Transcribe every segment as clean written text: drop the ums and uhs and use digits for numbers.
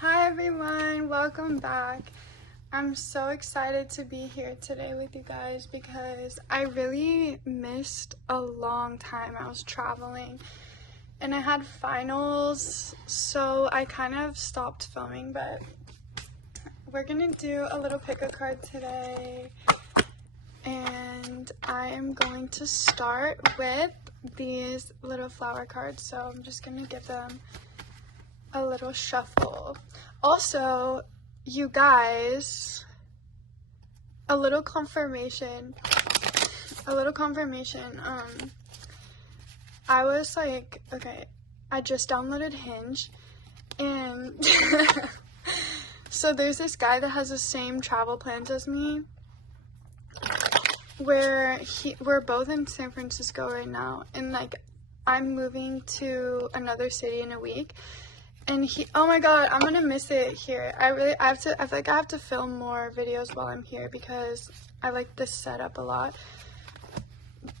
Hi everyone, welcome back. I'm so excited to be here today with you guys because I really missed a long time. I was traveling and I had finals, so I kind of stopped filming, but we're gonna do a little pick-a-card today, and I am going to start with these little flower cards, so I'm just gonna give them a little shuffle. Also, you guys, a little confirmation. I was like, okay, I just downloaded Hinge, and so there's this guy that has the same travel plans as me, where we're both in San Francisco right now, and like I'm moving to another city in a week. And oh my god, I'm gonna miss it here. I feel like I have to film more videos while I'm here because I like this setup a lot.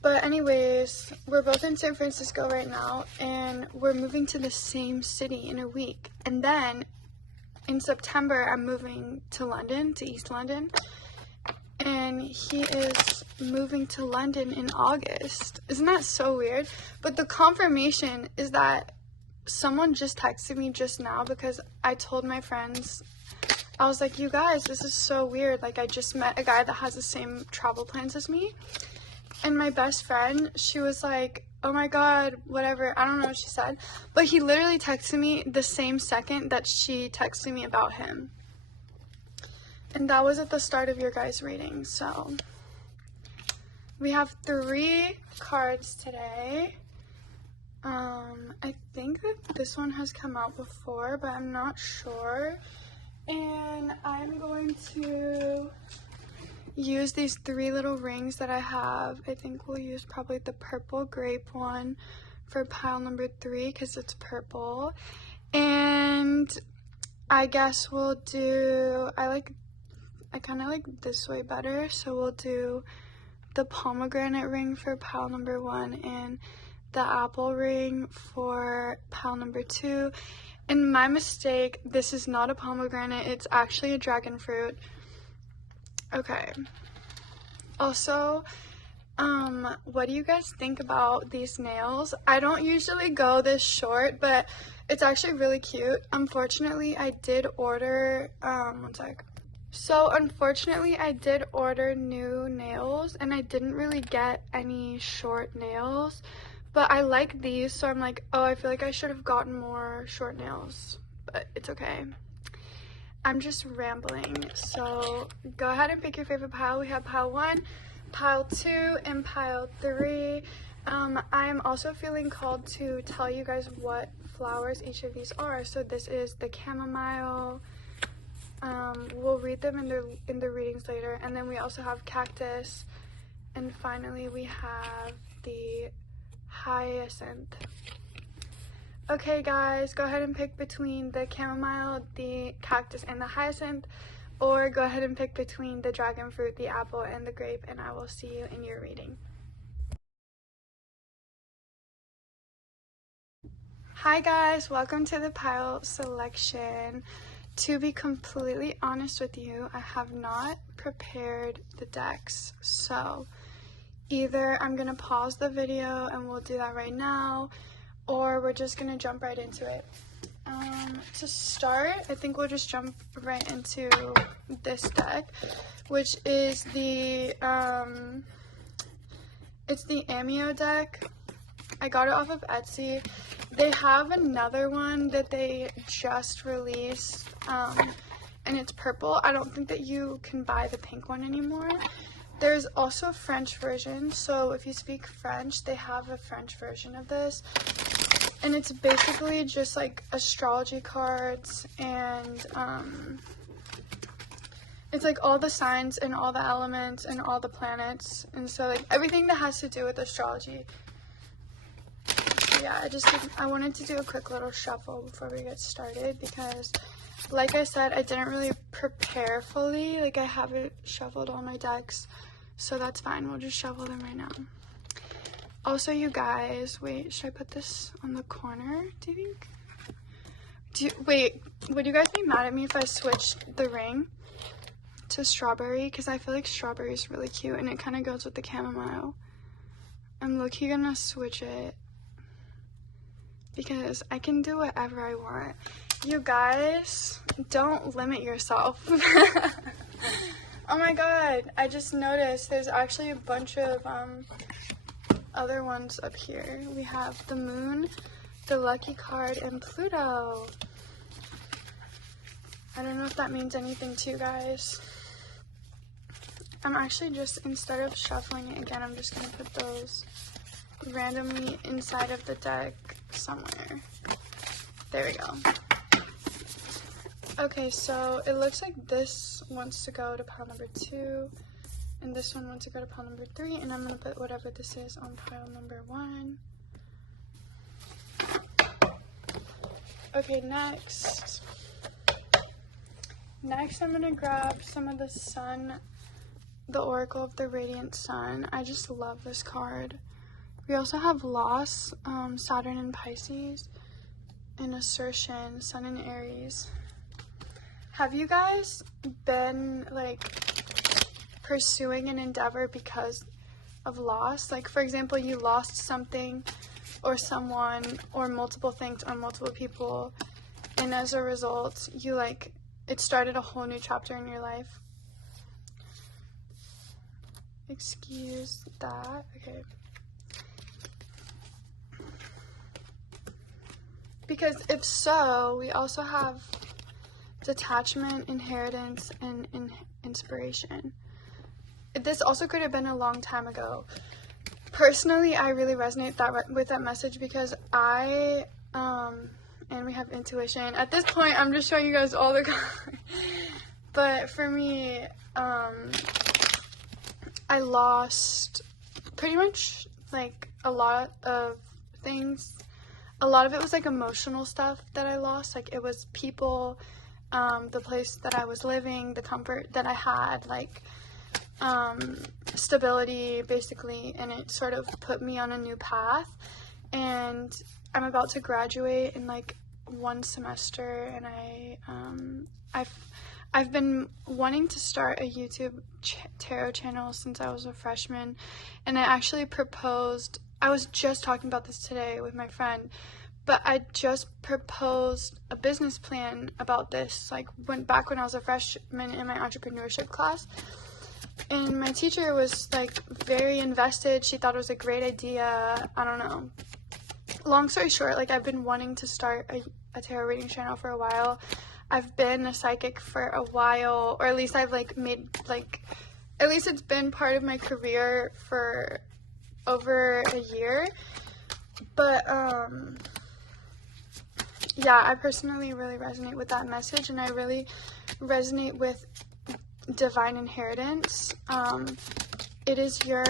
But anyways, we're both in San Francisco right now, and we're moving to the same city in a week. And then in September, I'm moving to London, to East London. And he is moving to London in August. Isn't that so weird? But the confirmation is that someone just texted me just now, because I told my friends, I was like, you guys, this is so weird. Like, I just met a guy that has the same travel plans as me. And my best friend, she was like, oh my god, whatever. I don't know what she said. But he literally texted me the same second that she texted me about him. And that was at the start of your guys' reading. So we have 3 cards today. I think that this one has come out before, but I'm not sure. And I'm going to use these 3 little rings that I have. I think we'll use probably the purple grape one for pile number 3 because it's purple. And I guess we'll do, I kind of like this way better, so we'll do the pomegranate ring for pile number 1 and the apple ring for pile number 2. And my mistake, this is not a pomegranate, it's actually a dragon fruit. Okay. Also, what do you guys think about these nails? I don't usually go this short, but it's actually really cute. Unfortunately, I did order, one sec. So unfortunately, I did order new nails, and I didn't really get any short nails. But I like these, so I'm like, oh, I feel like I should have gotten more short nails, but it's okay. I'm just rambling, so go ahead and pick your favorite pile. We have pile 1, pile 2, and pile 3. I'm also feeling called to tell you guys what flowers each of these are. So this is the chamomile. We'll read them in the readings later. And then we also have cactus. And finally, we have the hyacinth. Okay guys, go ahead and pick between the chamomile, the cactus, and the hyacinth, or go ahead and pick between the dragon fruit, the apple, and the grape, and I will see you in your reading. Hi guys, welcome to the pile selection. To be completely honest with you, I have not prepared the decks, so either I'm gonna pause the video and we'll do that right now, or we're just gonna jump right into it. To start, I think we'll just jump right into this deck, which is the it's the AMEO deck. I got it off of Etsy. They have another one that they just released, and it's purple. I don't think that you can buy the pink one anymore. There's also a French version, so if you speak French, they have a French version of this. And it's basically just like astrology cards, and it's like all the signs and all the elements and all the planets, and so like everything that has to do with astrology. So yeah, I wanted to do a quick little shuffle before we get started because, like I said, I didn't really prepare fully. Like, I haven't shuffled all my decks, so that's fine. We'll just shuffle them right now. Also, you guys, wait, should I put this on the corner, do you think? Wait, would you guys be mad at me if I switched the ring to strawberry? Because I feel like strawberry is really cute and it kind of goes with the chamomile. I'm low-key gonna switch it because I can do whatever I want. You guys, don't limit yourself. Oh my god, I just noticed there's actually a bunch of other ones up here. We have the moon, the lucky card, and Pluto. I don't know if that means anything to you guys. I'm actually just, instead of shuffling it again, I'm just gonna put those randomly inside of the deck somewhere. There we go. Okay, so it looks like this wants to go to pile number 2, and this one wants to go to pile number 3, and I'm gonna put whatever this is on pile number 1. Okay, next I'm gonna grab some of the sun, the Oracle of the Radiant Sun. I just love this card. We also have loss, Saturn in Pisces, and assertion, Sun in Aries. Have you guys been like pursuing an endeavor because of loss? Like, for example, you lost something or someone or multiple things on multiple people, and as a result, you like, it started a whole new chapter in your life. Excuse that. Okay. Because if so, we also have detachment, inheritance, and inspiration. This also could have been a long time ago. Personally, I really resonate with that message because I, and we have intuition. At this point, I'm just showing you guys all the cards. But for me, I lost pretty much like a lot of things. A lot of it was like emotional stuff that I lost. Like, it was people, the place that I was living, the comfort that I had, like stability basically, and it sort of put me on a new path. And I'm about to graduate in like 1 semester, and I've been wanting to start a YouTube tarot channel since I was a freshman, and I actually proposed. I was just talking about this today with my friend, but I just proposed a business plan about this, like back when I was a freshman in my entrepreneurship class. And my teacher was like very invested. She thought it was a great idea. I don't know. Long story short, like, I've been wanting to start a tarot reading channel for a while. I've been a psychic for a while, or at least I've like made like, at least it's been part of my career for over a year. But yeah, I personally really resonate with that message, and I really resonate with divine inheritance. It is your,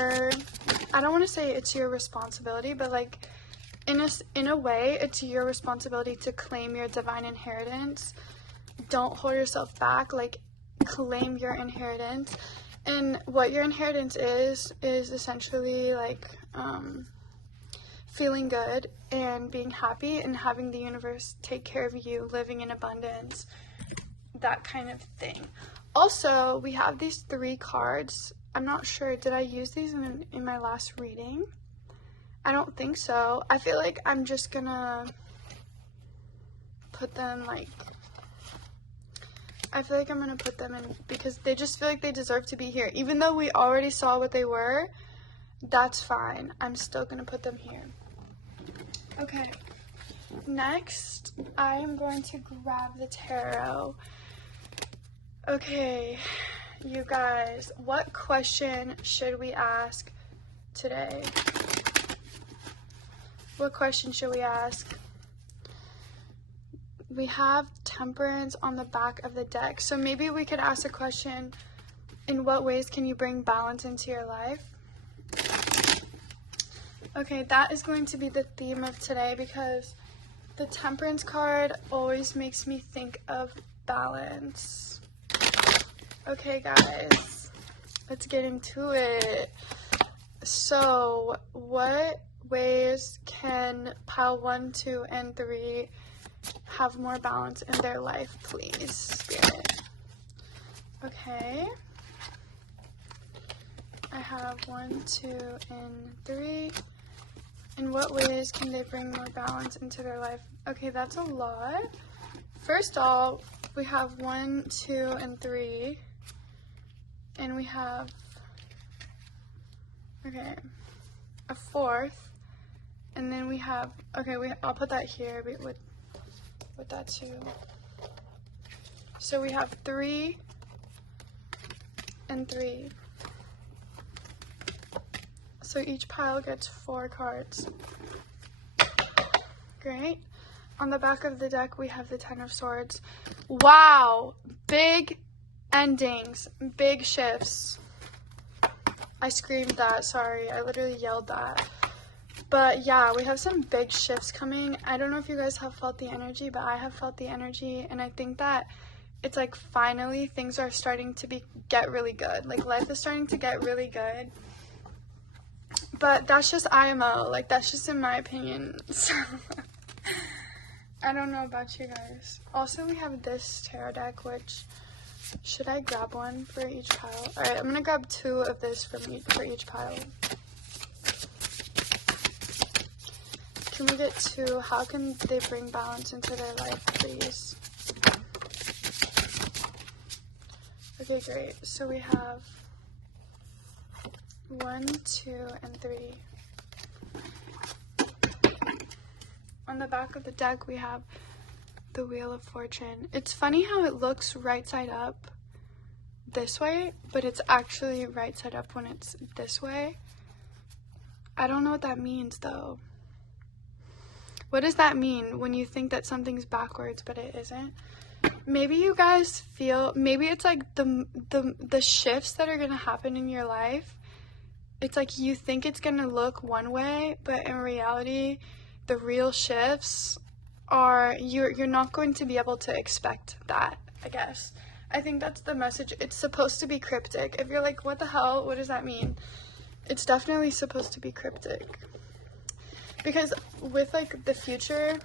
I don't want to say it's your responsibility, but like in a way it's your responsibility to claim your divine inheritance. Don't hold yourself back, like claim your inheritance. And what your inheritance is essentially like feeling good and being happy and having the universe take care of you, living in abundance, that kind of thing. Also, we have these 3 cards. I'm not sure, did I use these in my last reading? I don't think so. I feel like I'm just gonna put them like, I feel like I'm gonna put them in because they just feel like they deserve to be here. Even though we already saw what they were, that's fine. I'm still gonna put them here. Okay, next I am going to grab the tarot. Okay, you guys, what question should we ask today? What question should we ask? We have Temperance on the back of the deck, so maybe we could ask a question: in what ways can you bring balance into your life? Okay, that is going to be the theme of today because the Temperance card always makes me think of balance. Okay, guys, let's get into it. So, what ways can pile 1, 2, and 3 have more balance in their life, please, Spirit. Okay. I have 1, 2, and 3. In what ways can they bring more balance into their life? Okay, that's a lot. First off, we have 1, 2, and 3. And we have, okay, a 4th. And then we have, okay, I'll put that here with that too. So we have 3 and 3. So each pile gets 4 cards. Great. On the back of the deck, we have the 10 of Swords. Wow! Big endings. Big shifts. I screamed that, sorry. I literally yelled that. But yeah, we have some big shifts coming. I don't know if you guys have felt the energy, but I have felt the energy. And I think that it's like finally things are starting to get really good. Like life is starting to get really good. But that's just AMEO. Like that's just in my opinion. So I don't know about you guys. Also, we have this tarot deck, which, should I grab one for each pile? Alright, I'm gonna grab 2 of this for each pile. Can we get 2? How can they bring balance into their life, please? Okay, great. So we have 1, 2, and 3. On the back of the deck, we have the Wheel of Fortune. It's funny how it looks right side up this way, but it's actually right side up when it's this way. I don't know what that means, though. What does that mean when you think that something's backwards, but it isn't? Maybe you guys feel, maybe it's like the shifts that are going to happen in your life. It's like you think it's going to look one way, but in reality, the real shifts are, you're not going to be able to expect that, I guess. I think that's the message. It's supposed to be cryptic. If you're like, what the hell? What does that mean? It's definitely supposed to be cryptic. Because with like the future,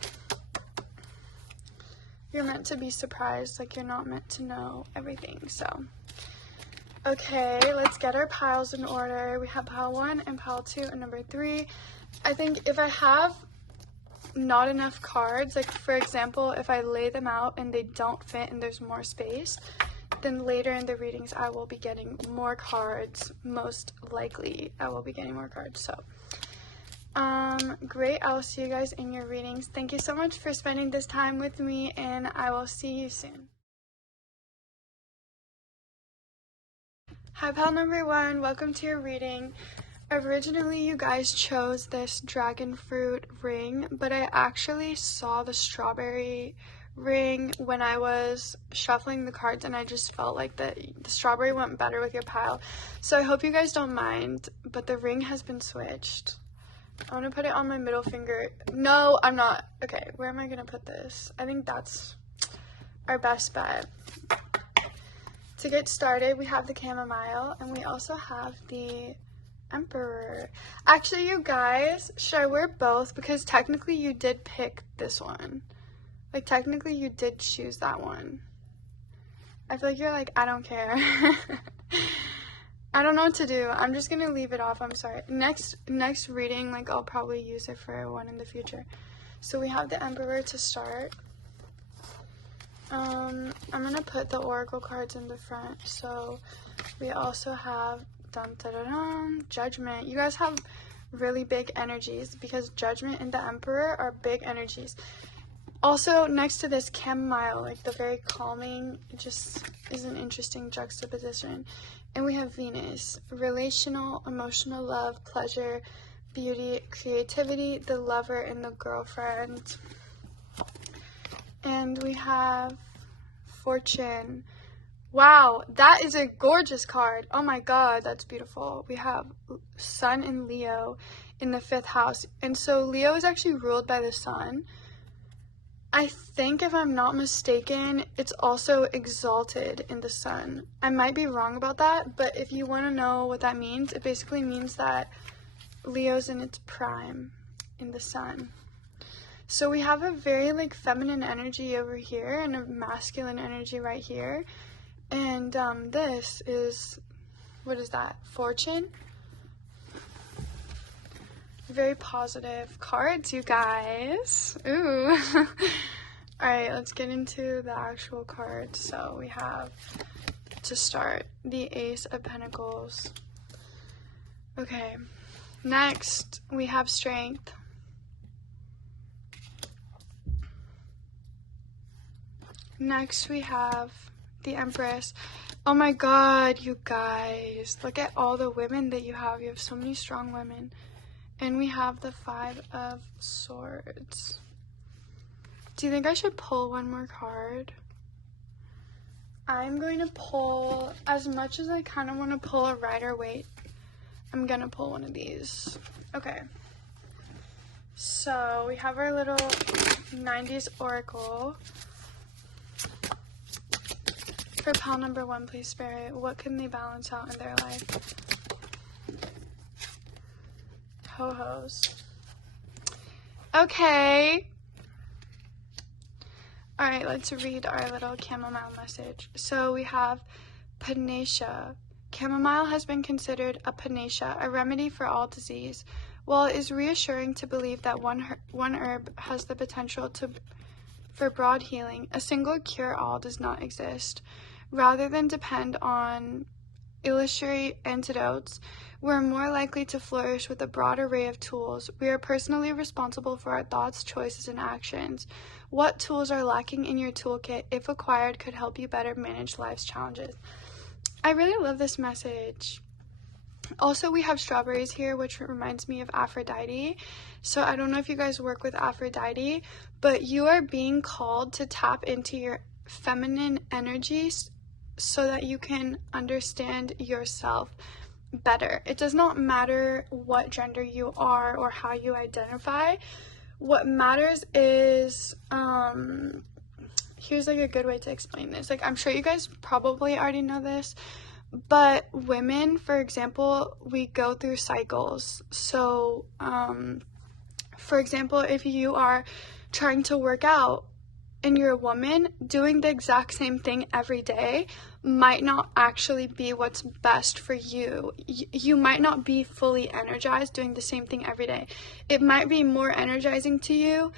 you're meant to be surprised. Like you're not meant to know everything. So, okay, let's get our piles in order. We have pile 1 and pile 2 and number 3. I think if I have not enough cards, like for example, if I lay them out and they don't fit and there's more space, then later in the readings I will be getting more cards. Most likely I will be getting more cards. So great. I will see you guys in your readings. Thank you so much for spending this time with me, and I will see you soon. Hi pile number 1, welcome to your reading. Originally you guys chose this dragon fruit ring, but I actually saw the strawberry ring when I was shuffling the cards, and I just felt like the strawberry went better with your pile. So I hope you guys don't mind, but the ring has been switched. I want to put it on my middle finger. No, I'm not. Okay, where am I going to put this? I think that's our best bet. To get started, we have the chamomile, and we also have the Emperor. Actually, you guys, should I wear both? Because technically you did pick this one. Like, technically you did choose that one. I feel like you're like, I don't care. I don't know what to do. I'm just gonna leave it off. I'm sorry. Next reading, like, I'll probably use it for one in the future. So we have the Emperor to start. I'm gonna put the oracle cards in the front. So we also have Judgment. You guys have really big energies because Judgment and the Emperor are big energies. Also, next to this chamomile, like the very calming, it just is an interesting juxtaposition. And we have Venus, relational, emotional love, pleasure, beauty, creativity, the lover, and the girlfriend. And we have Fortune. Wow, that is a gorgeous card. Oh my god, that's beautiful. We have Sun and Leo in the 5th house. And so Leo is actually ruled by the Sun. I think, if I'm not mistaken, it's also exalted in the Sun. I might be wrong about that, but if you want to know what that means, it basically means that Leo's in its prime in the Sun. So we have a very like feminine energy over here and a masculine energy right here. And this is, what is that? Fortune. Very positive cards, you guys. Ooh. Alright, let's get into the actual cards. So we have, to start, the Ace of Pentacles. Okay, next we have Strength. Next we have the Empress. Oh my god, you guys, look at all the women that you have. You have so many strong women. And we have the Five of Swords. Do you think I should pull one more card? I'm going to pull, as much as I kind of want to pull a Rider-Waite, I'm going to pull one of these. Okay. So we have our little 90s Oracle. For pile number 1, please, Spirit, what can they balance out in their life? Ho-hos. Okay. Alright, let's read our little chamomile message. So we have Panacea. Chamomile has been considered a panacea, a remedy for all disease. While it is reassuring to believe that one herb has the potential for broad healing, a single cure-all does not exist. Rather than depend on illusory antidotes, we're more likely to flourish with a broad array of tools. We are personally responsible for our thoughts, choices, and actions. What tools are lacking in your toolkit, if acquired, could help you better manage life's challenges? I really love this message. Also, we have strawberries here, which reminds me of Aphrodite. So I don't know if you guys work with Aphrodite, but you are being called to tap into your feminine energies so that you can understand yourself better. It does not matter what gender you are or how you identify. What matters is, here's like a good way to explain this. Like, I'm sure you guys probably already know this, but women, for example, we go through cycles. So, for example, if you are trying to work out and you're a woman, doing the exact same thing every day might not actually be what's best for you. You might not be fully energized doing the same thing every day. It might be more energizing to you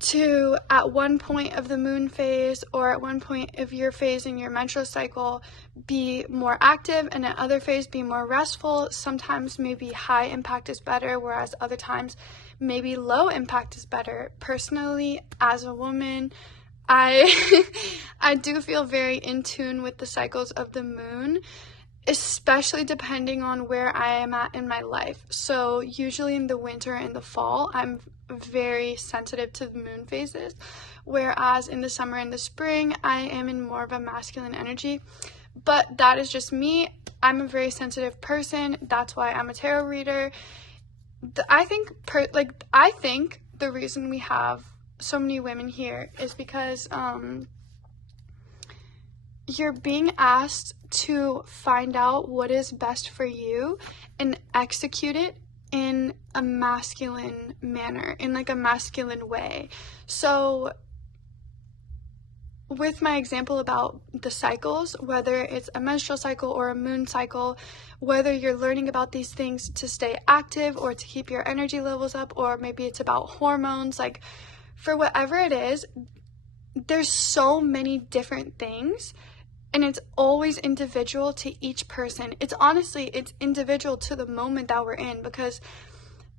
to, at one point of the moon phase or at one point of your phase in your menstrual cycle, be more active, and at other phase be more restful. Sometimes maybe high impact is better, whereas other times maybe low impact is better. Personally, as a woman, I do feel very in tune with the cycles of the moon, especially depending on where I am at in my life. So usually in the winter and the fall, I'm very sensitive to the moon phases, whereas in the summer and the spring, I am in more of a masculine energy. But that is just me. I'm a very sensitive person. That's why I'm a tarot reader. I think the reason we have so many women here is because you're being asked to find out what is best for you and execute it in a masculine manner, in like a masculine way. So with my example about the cycles, whether it's a menstrual cycle or a moon cycle, whether you're learning about these things to stay active or to keep your energy levels up, or maybe it's about hormones, like for whatever it is, there's so many different things, and it's always individual to each person. It's individual to the moment that we're in, because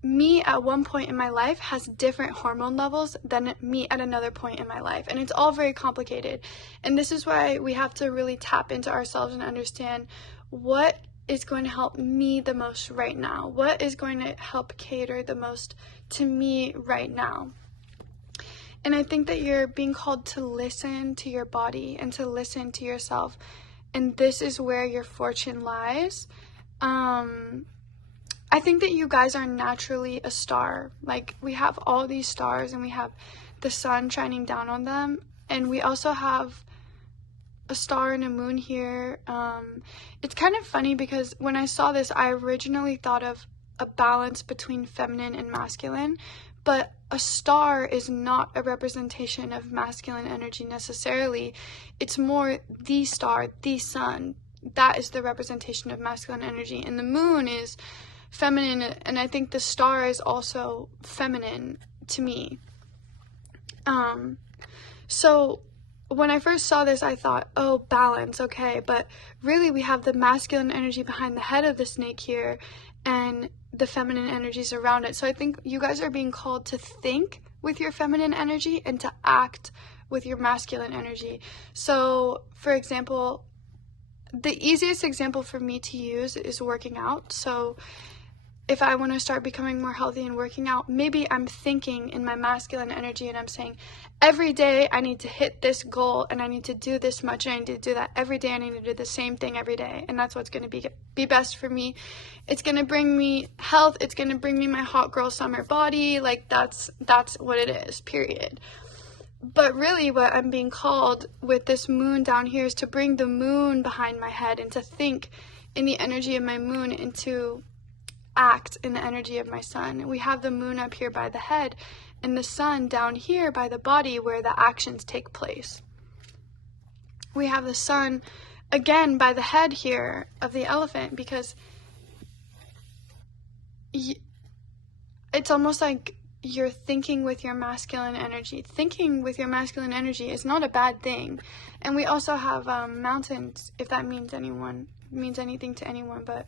me at one point in my life has different hormone levels than me at another point in my life, and it's all very complicated. And this is why we have to really tap into ourselves and understand what is going to help me the most right now, what is going to help cater the most to me right now. And I think that you're being called to listen to your body and to listen to yourself, and this is where your fortune lies. I think that you guys are naturally a star. Like, we have all these stars and we have the sun shining down on them, and we also have a star and a moon here. It's kind of funny because when I saw this, I originally thought of a balance between feminine and masculine, but a star is not a representation of masculine energy necessarily. It's more the star, the sun. That is the representation of masculine energy. And the moon is feminine, and I think the star is also feminine to me. So when I first saw this, I thought, oh, balance, okay, but really we have the masculine energy behind the head of the snake here, and the feminine energies around it. So I think you guys are being called to think with your feminine energy and to act with your masculine energy. So, for example, the easiest example for me to use is working out. So if I want to start becoming more healthy and working out, maybe I'm thinking in my masculine energy and I'm saying, every day I need to hit this goal and I need to do this much and I need to do that every day. I need to do the same thing every day. And that's what's going to be best for me. It's going to bring me health. It's going to bring me my hot girl summer body. Like that's what it is, period. But really what I'm being called with this moon down here is to bring the moon behind my head and to think in the energy of my moon and to act in the energy of my sun. We have the moon up here by the head and the sun down here by the body where the actions take place. We have the sun again by the head here of the elephant, because it's almost like you're thinking with your masculine energy. Thinking with your masculine energy is not a bad thing. And we also have mountains, if that means anything to anyone, but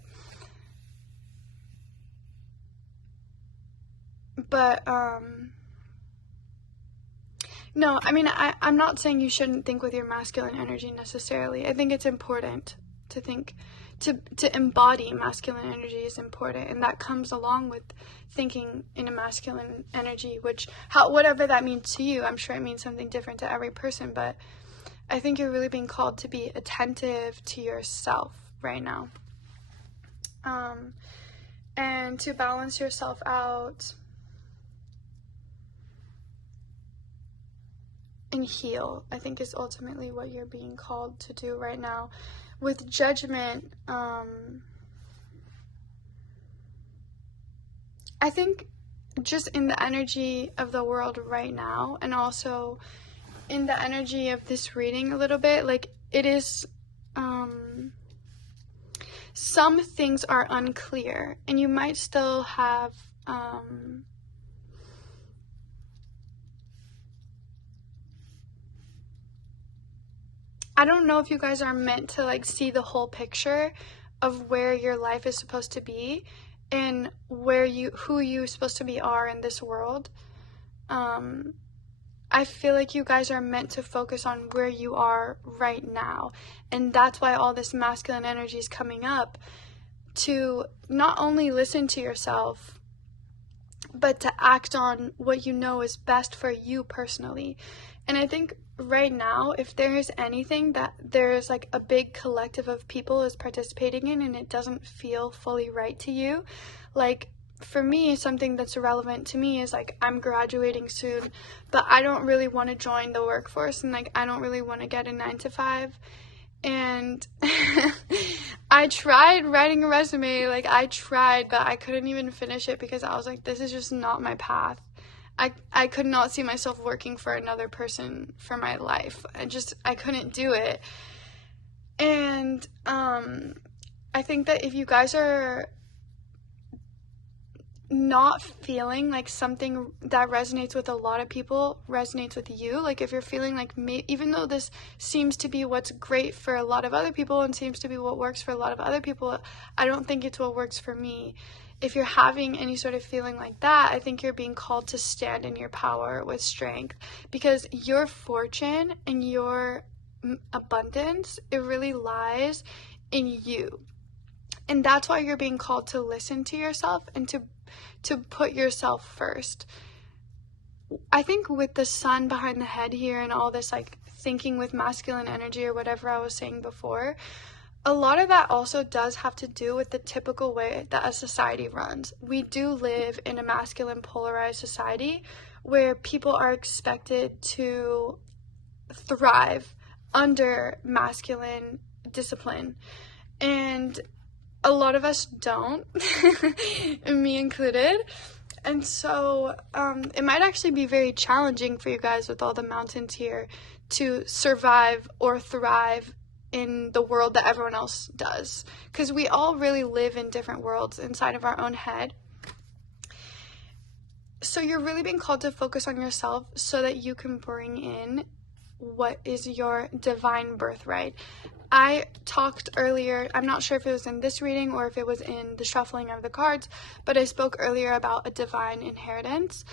no, I mean, I'm not saying you shouldn't think with your masculine energy necessarily. I think it's important to think, to embody masculine energy is important, and that comes along with thinking in a masculine energy, which, whatever that means to you, I'm sure it means something different to every person, but I think you're really being called to be attentive to yourself right now, and to balance yourself out and heal, I think, is ultimately what you're being called to do right now. With judgment, I think just in the energy of the world right now, and also in the energy of this reading a little bit, like, it is, some things are unclear, and you might still have, I don't know if you guys are meant to like see the whole picture of where your life is supposed to be and who you supposed to be are in this world. I feel like you guys are meant to focus on where you are right now, and that's why all this masculine energy is coming up, to not only listen to yourself, but to act on what you know is best for you personally. And I think right now, if there is anything that there's like a big collective of people is participating in and it doesn't feel fully right to you, like for me, something that's relevant to me is like, I'm graduating soon, but I don't really want to join the workforce, and like I don't really want to get a 9-to-5. And I tried writing a resume, like I tried, but I couldn't even finish it because I was like, this is just not my path. I could not see myself working for another person for my life. I couldn't do it. And I think that if you guys are not feeling like something that resonates with a lot of people resonates with you, like if you're feeling like even though this seems to be what's great for a lot of other people and seems to be what works for a lot of other people, I don't think it's what works for me. If you're having any sort of feeling like that, I think you're being called to stand in your power with strength, because your fortune and your abundance, it really lies in you. And that's why you're being called to listen to yourself and to put yourself first. I think with the sun behind the head here and all this like thinking with masculine energy or whatever I was saying before, a lot of that also does have to do with the typical way that a society runs. We do live in a masculine polarized society where people are expected to thrive under masculine discipline. And a lot of us don't, me included. And so it might actually be very challenging for you guys with all the mountains here to survive or thrive in the world that everyone else does, because we all really live in different worlds inside of our own head. So you're really being called to focus on yourself so that you can bring in what is your divine birthright. I talked earlier, I'm not sure if it was in this reading or if it was in the shuffling of the cards, but I spoke earlier about a divine inheritance.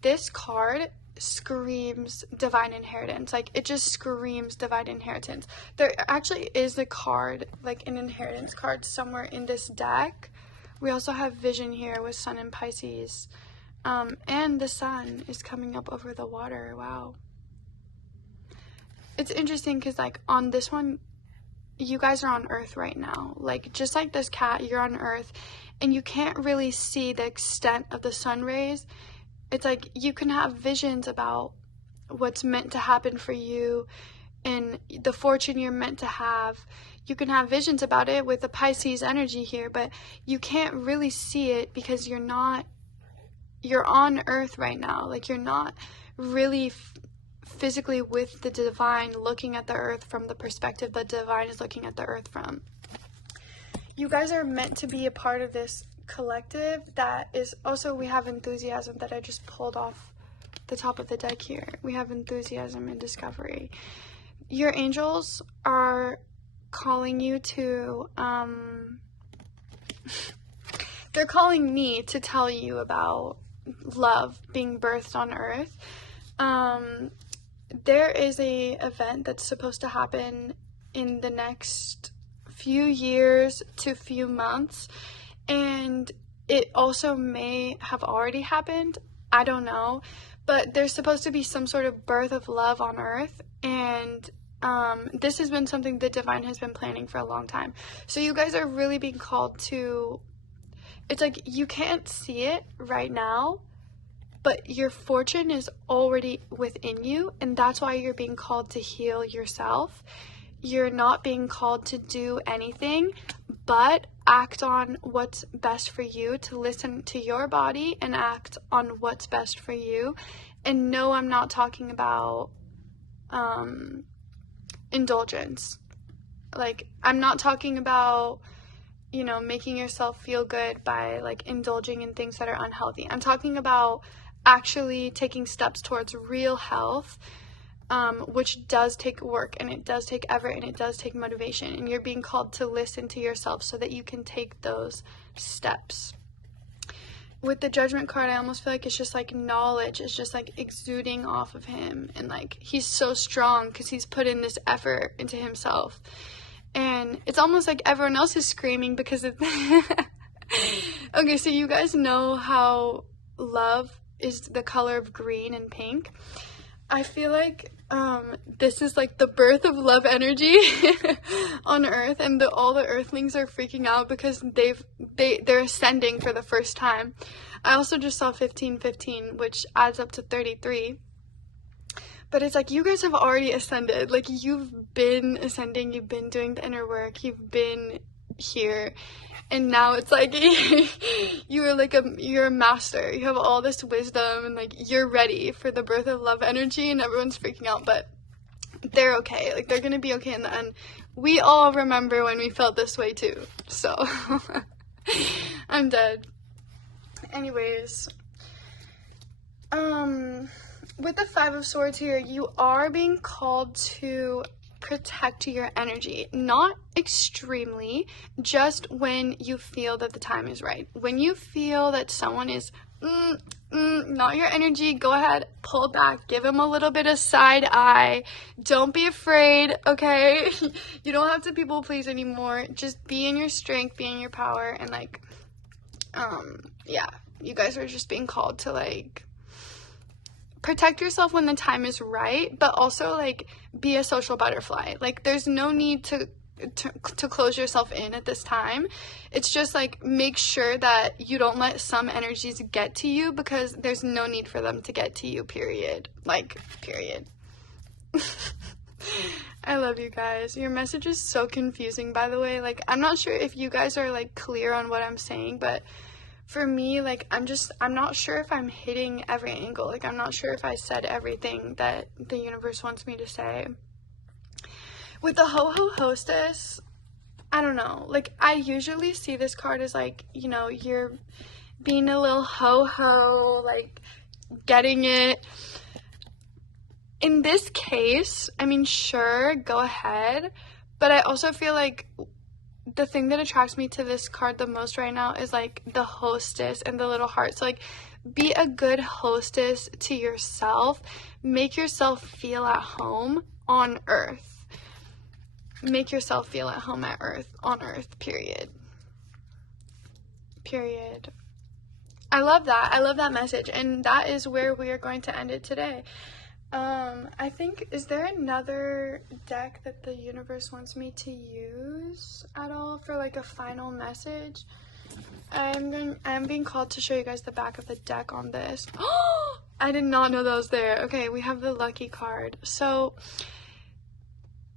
This card screams divine inheritance. Like, it just screams divine inheritance. There actually is a card, like an inheritance card somewhere in this deck. We also have vision here with sun and Pisces. And the sun is coming up over the water. Wow. It's interesting because, like, on this one, you guys are on Earth right now. Like, just like this cat, you're on Earth, and you can't really see the extent of the sun rays. It's like you can have visions about what's meant to happen for you and the fortune you're meant to have. You can have visions about it with the Pisces energy here, but you can't really see it because you're on Earth right now. Like, you're not really physically with the divine, looking at the earth from the perspective the divine is looking at the earth from. You guys are meant to be a part of this collective that is also, we have enthusiasm that I just pulled off the top of the deck here. We have enthusiasm and discovery. Your angels are calling you to they're calling me to tell you about love being birthed on earth. There is a event that's supposed to happen in the next few years to few months, and it also may have already happened. I don't know, but there's supposed to be some sort of birth of love on earth, and this has been something the divine has been planning for a long time. So you guys are really being called to, it's like you can't see it right now, but your fortune is already within you, and that's why you're being called to heal yourself. You're not being called to do anything but act on what's best for you, to listen to your body and act on what's best for you. And no, I'm not talking about indulgence. Like, I'm not talking about, you know, making yourself feel good by, like, indulging in things that are unhealthy. I'm talking about actually taking steps towards real health, which does take work, and it does take effort, and it does take motivation, and you're being called to listen to yourself so that you can take those steps. With the Judgment card, I almost feel like it's just like knowledge is just like exuding off of him, and like he's so strong because he's put in this effort into himself, and it's almost like everyone else is screaming because of okay, so you guys know how love is the color of green and pink. I feel like this is like the birth of love energy on earth, and all the earthlings are freaking out because they're ascending for the first time. I also just saw 1515, which adds up to 33. But it's like you guys have already ascended. Like, you've been ascending, you've been doing the inner work, you've been here. And now it's like you're a master. You have all this wisdom, and like you're ready for the birth of love energy, and everyone's freaking out, but they're okay. Like, they're gonna be okay in the end. We all remember when we felt this way too. So I'm dead. Anyways, with the Five of Swords here, you are being called to protect your energy. Not extremely, just when you feel that the time is right. When you feel that someone is not your energy, go ahead, pull back, give them a little bit of side eye. Don't be afraid, okay? You don't have to people please anymore. Just be in your strength, be in your power, and like yeah, you guys are just being called to like protect yourself when the time is right, but also like be a social butterfly. Like, there's no need to close yourself in at this time. It's just like make sure that you don't let some energies get to you, because there's no need for them to get to you, period. Like, period. I love you guys. Your message is so confusing, by the way. Like, I'm not sure if you guys are like clear on what I'm saying, but for me, like, I'm not sure if I'm hitting every angle. Like, I'm not sure if I said everything that the universe wants me to say. With the Ho-Ho Hostess, I don't know. Like, I usually see this card as, like, you know, you're being a little ho-ho, like, getting it. In this case, I mean, sure, go ahead. But I also feel like the thing that attracts me to this card the most right now is, like, the hostess and the little heart. So, like, be a good hostess to yourself. Make yourself feel at home on Earth. Make yourself feel at home on Earth, period. Period. I love that. I love that message. And that is where we are going to end it today. I think, is there another deck that the universe wants me to use at all for, like, a final message? I'm being called to show you guys the back of the deck on this. I did not know that was there. Okay, we have the lucky card. So,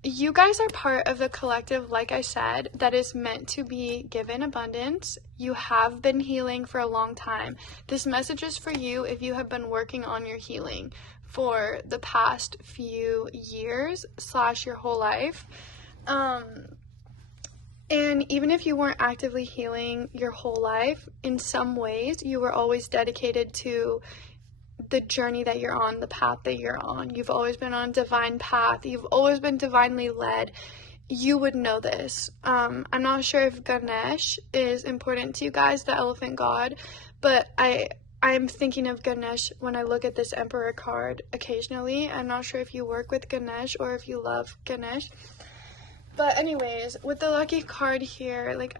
you guys are part of the collective, like I said, that is meant to be given abundance. You have been healing for a long time. This message is for you if you have been working on your healing for the past few years / your whole life. And even if you weren't actively healing your whole life, in some ways, you were always dedicated to the journey that you're on, the path that you're on. You've always been on a divine path. You've always been divinely led. You would know this. I'm not sure if Ganesh is important to you guys, the elephant god, but I'm thinking of Ganesh when I look at this Emperor card occasionally. I'm not sure if you work with Ganesh or if you love Ganesh. But anyways, with the lucky card here, like,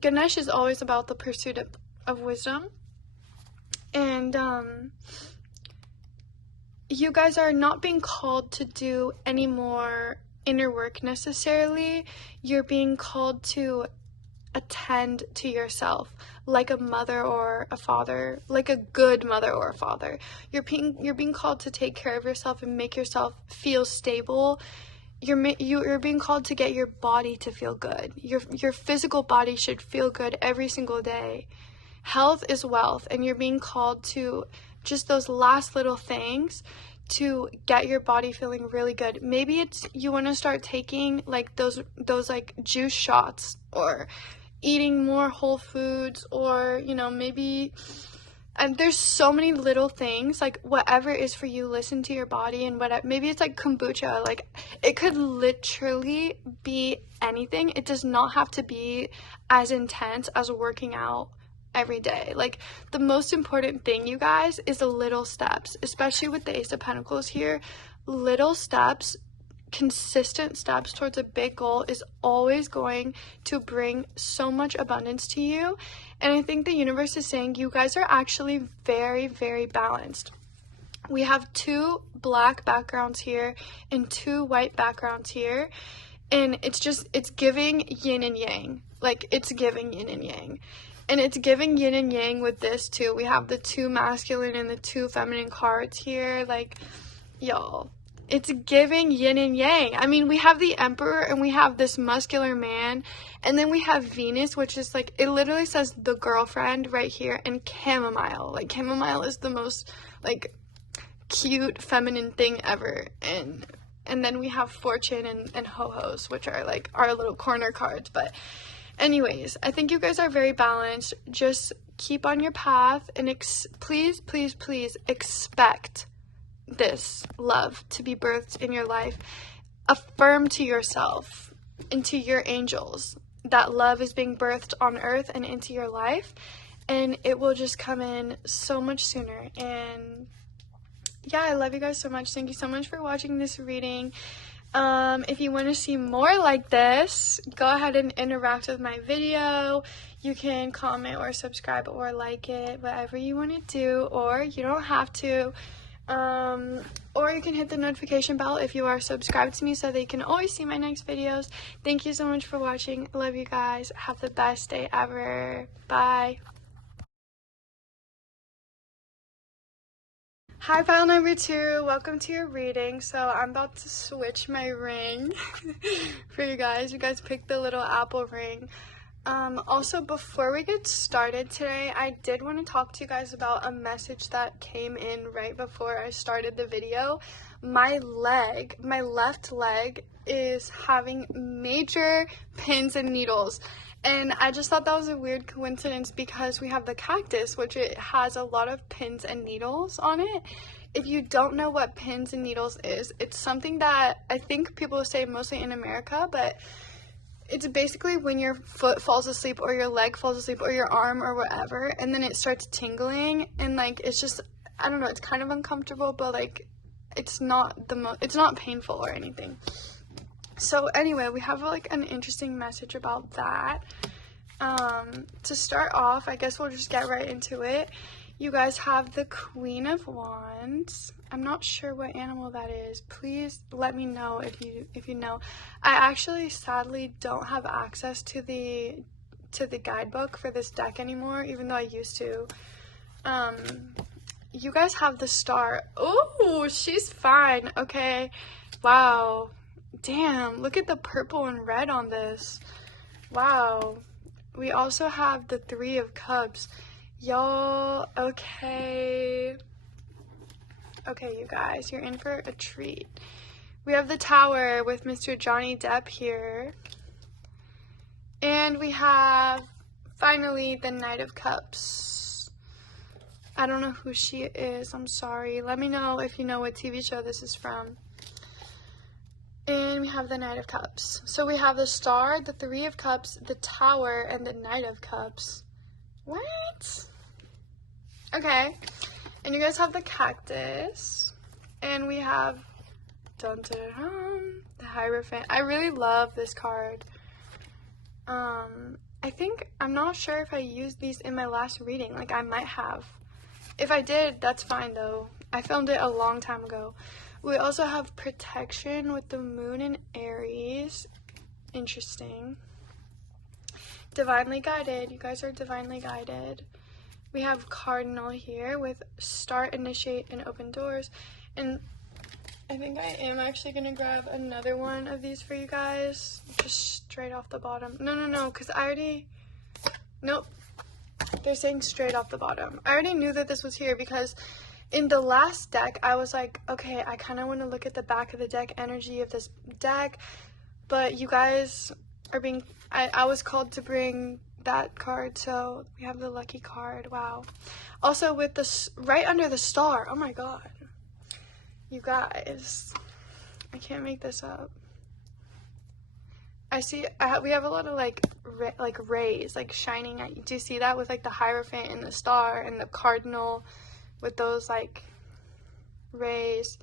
Ganesh is always about the pursuit of wisdom. And you guys are not being called to do any more inner work necessarily. You're being called to attend to yourself like a mother or a father, like a good mother or a father. You're being called to take care of yourself and make yourself feel stable. You're being called to get your body to feel good. Your physical body should feel good every single day. Health is wealth, and you're being called to just those last little things to get your body feeling really good. Maybe it's you want to start taking, like, those like juice shots, or eating more whole foods, or, you know, maybe, and there's so many little things, like, whatever is for you, listen to your body. And maybe it's like kombucha. Like, it could literally be anything. It does not have to be as intense as working out every day. Like, the most important thing, you guys, is the little steps, especially with the Ace of Pentacles here. Little steps, consistent steps towards a big goal is always going to bring so much abundance to you. And I think the universe is saying you guys are actually very, very balanced. We have 2 black backgrounds here and 2 white backgrounds here, and it's giving yin and yang. Like, it's giving yin and yang. And it's giving yin and yang with this too. We have the 2 masculine and the 2 feminine cards here. Like, y'all, it's giving yin and yang. I mean, we have the Emperor and we have this muscular man. And then we have Venus, which is, like, it literally says the girlfriend right here, and chamomile. Like, chamomile is the most, like, cute feminine thing ever. And then we have Fortune and Ho-Hos, which are, like, our little corner cards. But anyways, I think you guys are very balanced. Just keep on your path, and please, please, please expect this love to be birthed in your life. Affirm to yourself and to your angels that love is being birthed on Earth and into your life, and it will just come in so much sooner. And yeah, I love you guys so much. Thank you so much for watching this reading. If you want to see more like this, go ahead and interact with my video. You can comment or subscribe or like it, whatever you want to do, or you don't have to. Or you can hit the notification bell if you are subscribed to me so that you can always see my next videos. Thank you so much for watching. I love you guys. Have the best day ever. Bye. Hi, file number 2. Welcome to your reading. So I'm about to switch my ring for you guys. You guys picked the little apple ring. Also, before we get started today, I did want to talk to you guys about a message that came in right before I started the video. My left leg is having major pins and needles. And I just thought that was a weird coincidence because we have the cactus, which it has a lot of pins and needles on it. If you don't know what pins and needles is, it's something that I think people say mostly in America, but it's basically when your foot falls asleep or your leg falls asleep or your arm or whatever, and then it starts tingling, and like it's just, I don't know, it's kind of uncomfortable, but like it's not it's not painful or anything. So anyway, we have like an interesting message about that. To start off, I guess we'll just get right into it. You guys have the Queen of Wands. I'm not sure what animal that is. Please let me know if you know. I actually sadly don't have access to the guidebook for this deck anymore, even though I used to. You guys have the Star. Oh, she's fine. Okay. Wow. Damn, look at the purple and red on this. Wow. We also have the Three of Cups. Y'all, okay, you guys, you're in for a treat. We have the Tower with Mr. Johnny Depp here. And we have, finally, the Knight of Cups. I don't know who she is, I'm sorry. Let me know if you know what TV show this is from. And we have the Knight of Cups. So we have the Star, the Three of Cups, the Tower, and the Knight of Cups. What? Okay. And you guys have the Cactus. And we have the Hierophant. I really love this card. I think, I'm not sure if I used these in my last reading. Like, I might have. If I did, that's fine though. I filmed it a long time ago. We also have Protection with the Moon in Aries. Interesting. Divinely Guided. You guys are divinely guided. We have Cardinal here with Start, Initiate, and Open Doors. And I think I am actually going to grab another one of these for you guys. Just straight off the bottom. No, because I already... Nope. They're saying straight off the bottom. I already knew that this was here because in the last deck, I was like, okay, I kind of want to look at the back of the deck energy of this deck. But you guys are being... I was called to bring that card, so we have the lucky card. Wow. Also with this right under the Star, oh my god, you guys, I can't make this up. I see we have a lot of like rays like shining at you. Do you see that with like the Hierophant and the Star and the Cardinal with those like rays?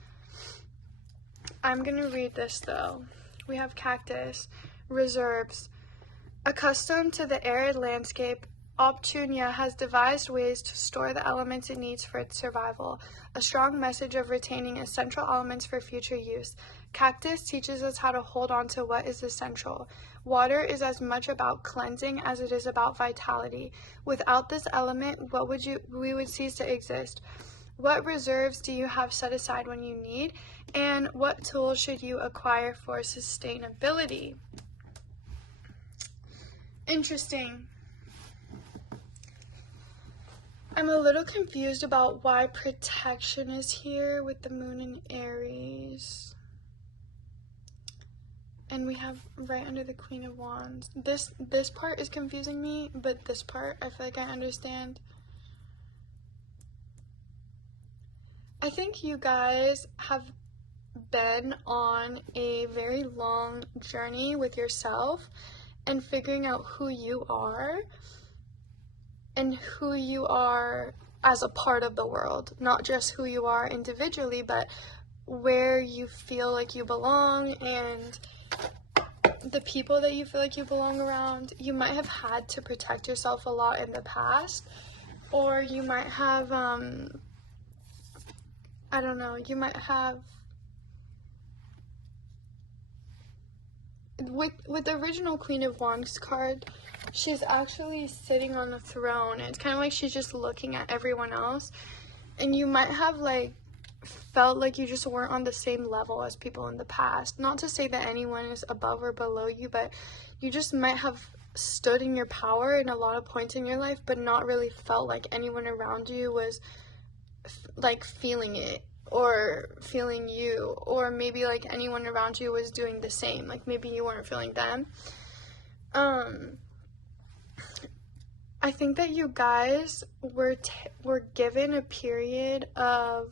I'm gonna read this though. We have Cactus, Reserves. Accustomed to the arid landscape, Optunia has devised ways to store the elements it needs for its survival, a strong message of retaining essential elements for future use. Cactus teaches us how to hold on to what is essential. Water is as much about cleansing as it is about vitality. Without this element, we would cease to exist. What reserves do you have set aside when you need? And what tools should you acquire for sustainability? Interesting. I'm a little confused about why Protection is here with the Moon in Aries. And we have right under the Queen of Wands. This part is confusing me, but this part I feel like I understand. I think you guys have been on a very long journey with yourself and figuring out who you are and who you are as a part of the world, not just who you are individually, but where you feel like you belong and the people that you feel like you belong around. You might have had to protect yourself a lot in the past, or you might have, I don't know, you might have, with the original Queen of Wands card, she's actually sitting on a throne. It's kind of like she's just looking at everyone else, and you might have like felt like you just weren't on the same level as people in the past. Not to say that anyone is above or below you, but you just might have stood in your power in a lot of points in your life, but not really felt like anyone around you was like feeling it or feeling you, or maybe like anyone around you was doing the same, like maybe you weren't feeling them. I think that you guys were given a period of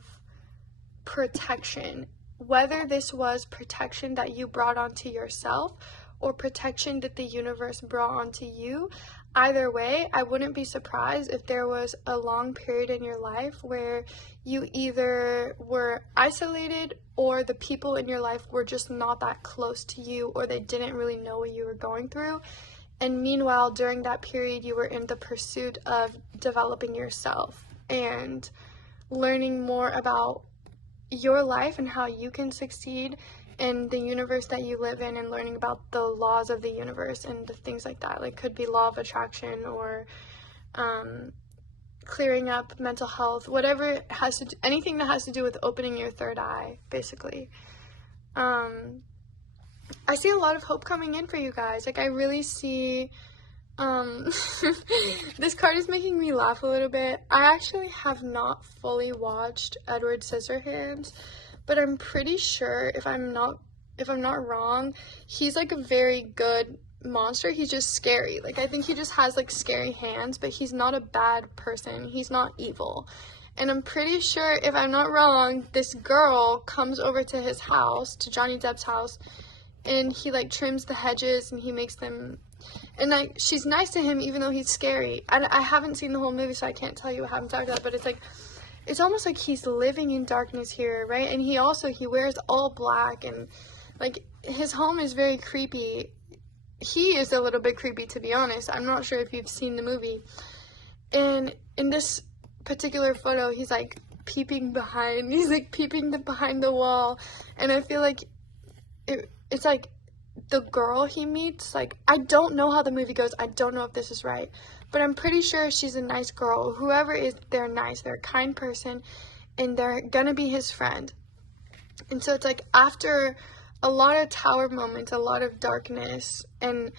protection, whether this was protection that you brought onto yourself or protection that the universe brought onto you. Either way, I wouldn't be surprised if there was a long period in your life where you either were isolated or the people in your life were just not that close to you, or they didn't really know what you were going through. And meanwhile, during that period, you were in the pursuit of developing yourself and learning more about your life and how you can succeed in the universe that you live in, and learning about the laws of the universe and the things like that. Like, could be law of attraction or clearing up mental health, whatever has to do, anything that has to do with opening your third eye, basically. I see a lot of hope coming in for you guys. Like, I really see, this card is making me laugh a little bit. I actually have not fully watched Edward Scissorhands, but I'm pretty sure, if I'm not wrong, he's like a very good monster. He's just scary. Like, I think he just has like scary hands, but he's not a bad person. He's not evil. And I'm pretty sure, if I'm not wrong, this girl comes over to his house, to Johnny Depp's house, and he like trims the hedges and he makes them, and like she's nice to him even though he's scary. I haven't seen the whole movie, so I can't tell you what happens after that, but it's like, it's almost like he's living in darkness here, right? And he wears all black, and like his home is very creepy. He is a little bit creepy, to be honest. I'm not sure if you've seen the movie. And in this particular photo, he's like peeping behind the wall, and I feel like it's like the girl he meets, like, I don't know how the movie goes, I don't know if this is right, but I'm pretty sure she's a nice girl. Whoever is, they're nice, they're a kind person, and they're gonna be his friend. And so it's like, after a lot of tower moments, a lot of darkness, and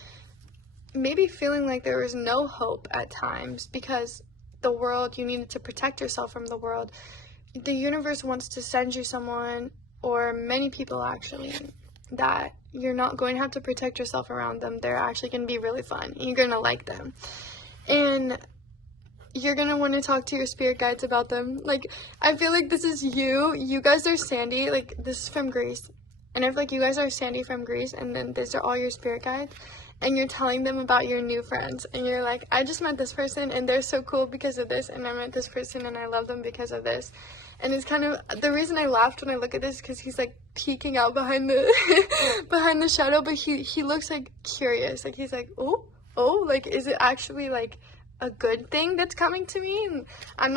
maybe feeling like there was no hope at times because the world, you needed to protect yourself from the world, the universe wants to send you someone, or many people actually, that you're not going to have to protect yourself around them. They're actually going to be really fun. You're going to like them. And you're going to want to talk to your spirit guides about them. Like, I feel like this is you. You guys are Sandy. Like, this is from Greece. And I feel like you guys are Sandy from Greece, and then these are all your spirit guides. And you're telling them about your new friends. And you're like, I just met this person, and they're so cool because of this. And I met this person, and I love them because of this. And it's kind of, the reason I laughed when I look at this, because he's like peeking out behind the behind the shadow, but he looks like curious. Like, he's like, oh, like, is it actually like a good thing that's coming to me? And I'm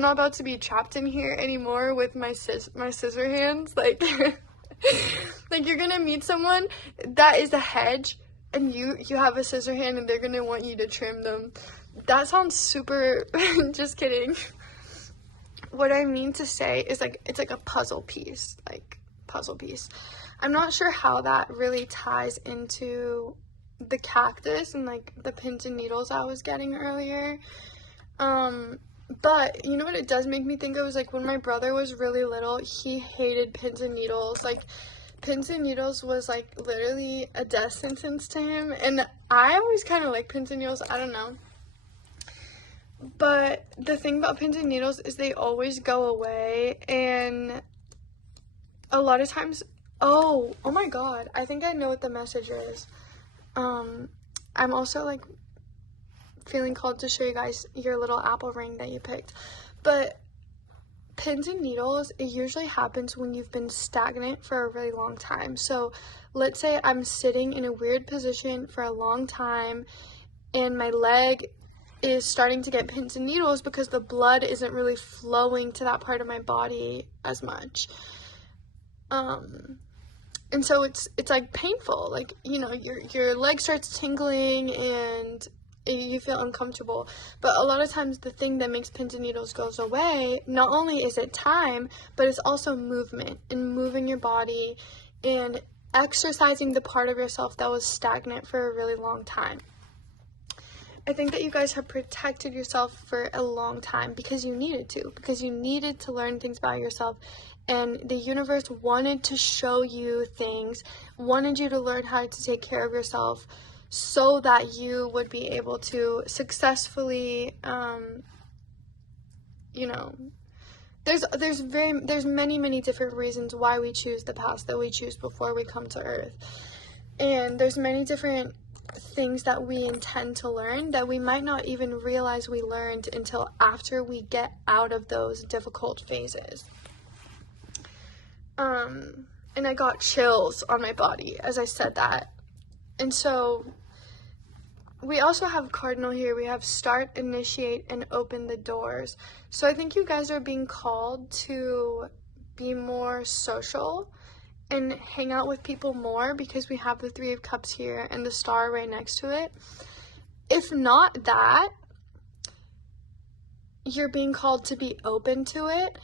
not about to be trapped in here anymore with my scissor hands. Like, like, you're gonna meet someone that is a hedge, and you have a scissor hand, and they're gonna want you to trim them. That sounds super, just kidding. What I mean to say is, like, it's like a puzzle piece. I'm not sure how that really ties into the cactus and, like, the pins and needles I was getting earlier. But, you know what it does make me think of is, like, when my brother was really little, he hated pins and needles. Like, pins and needles was, like, literally a death sentence to him. And I always kind of like pins and needles. I don't know. But the thing about pins and needles is they always go away, and a lot of times, oh my god, I think I know what the message is. I'm also, like, feeling called to show you guys your little apple ring that you picked. But pins and needles, it usually happens when you've been stagnant for a really long time. So let's say I'm sitting in a weird position for a long time, and my leg is starting to get pins and needles because the blood isn't really flowing to that part of my body as much. And so it's like painful, like, you know, your leg starts tingling and you feel uncomfortable. But a lot of times the thing that makes pins and needles goes away, not only is it time, but it's also movement, and moving your body and exercising the part of yourself that was stagnant for a really long time. I think that you guys have protected yourself for a long time because you needed to learn things about yourself, and the universe wanted to show you things, wanted you to learn how to take care of yourself so that you would be able to successfully, you know, there's many different reasons why we choose the path that we choose before we come to Earth. And there's many different things that we intend to learn that we might not even realize we learned until after we get out of those difficult phases. And I got chills on my body as I said that. And so we also have cardinal here. We have start, initiate, and open the doors. So I think you guys are being called to be more social and hang out with people more because we have the Three of Cups here and the star right next to it. If not that, you're being called to be open to it.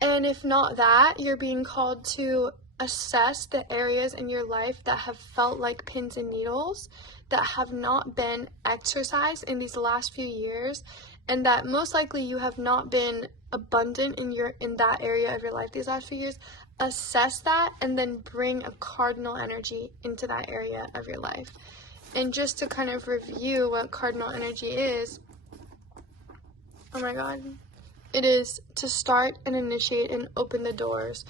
And if not that, you're being called to assess the areas in your life that have felt like pins and needles, that have not been exercised in these last few years, and that most likely you have not been abundant in that area of your life these last few years. Assess that and then bring a cardinal energy into that area of your life. And just to kind of review what cardinal energy is, oh my god, it is to start and initiate and open the doors.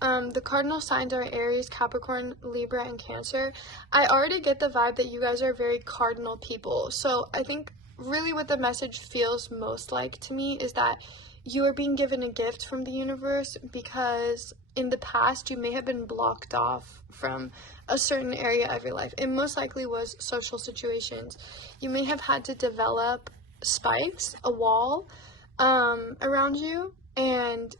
The cardinal signs are Aries, Capricorn, Libra, and Cancer. I already get the vibe that you guys are very cardinal people. So I think really what the message feels most like to me is that you are being given a gift from the universe because in the past you may have been blocked off from a certain area of your life. It most likely was social situations. You may have had to develop spikes, a wall around you, and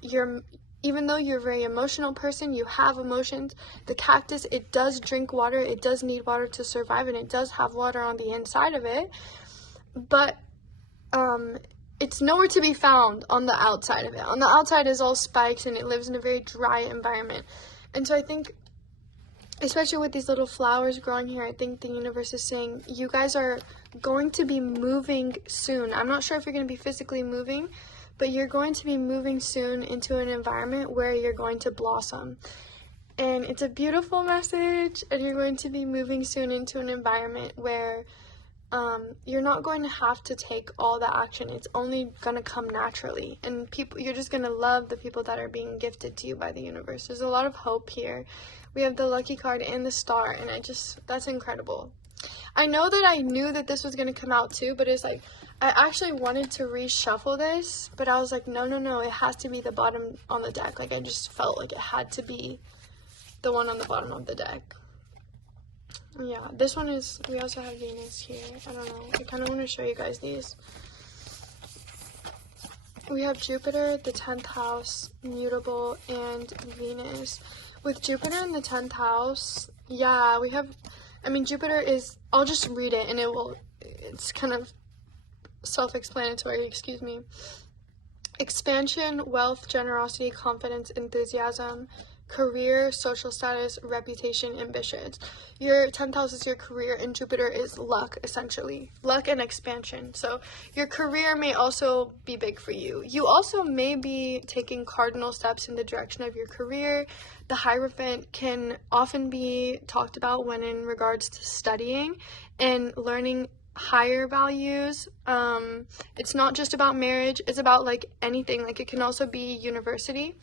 even though you're a very emotional person, you have emotions. The cactus, it does drink water, it does need water to survive, and it does have water on the inside of it, but it's nowhere to be found on the outside of it. On the outside is all spikes, and it lives in a very dry environment. And so I think, especially with these little flowers growing here, I think the universe is saying you guys are going to be moving soon. I'm not sure if you're going to be physically moving, but you're going to be moving soon into an environment where you're going to blossom. And it's a beautiful message, and you're going to be moving soon into an environment where you're not going to have to take all the action. It's only going to come naturally, and you're just going to love the people that are being gifted to you by the universe. There's a lot of hope here. We have the lucky card and the star, and that's incredible. I know that I knew that this was going to come out too, but it's like, I actually wanted to reshuffle this, but I was like, no, it has to be the bottom on the deck. Like, I just felt like it had to be the one on the bottom of the deck. Yeah, this one is, we also have Venus here. I don't know, I kind of want to show you guys these. We have Jupiter, the 10th house, mutable, and Venus. With Jupiter in the 10th house, yeah, we have, Jupiter is, I'll just read it and it's kind of self-explanatory, excuse me. Expansion, wealth, generosity, confidence, enthusiasm, career, social status, reputation, ambitions. Your 10th house is your career, and Jupiter is luck, essentially. Luck and expansion. So your career may also be big for you. You also may be taking cardinal steps in the direction of your career. The Hierophant can often be talked about when in regards to studying and learning higher values. It's not just about marriage, it's about like anything. Like, it can also be university.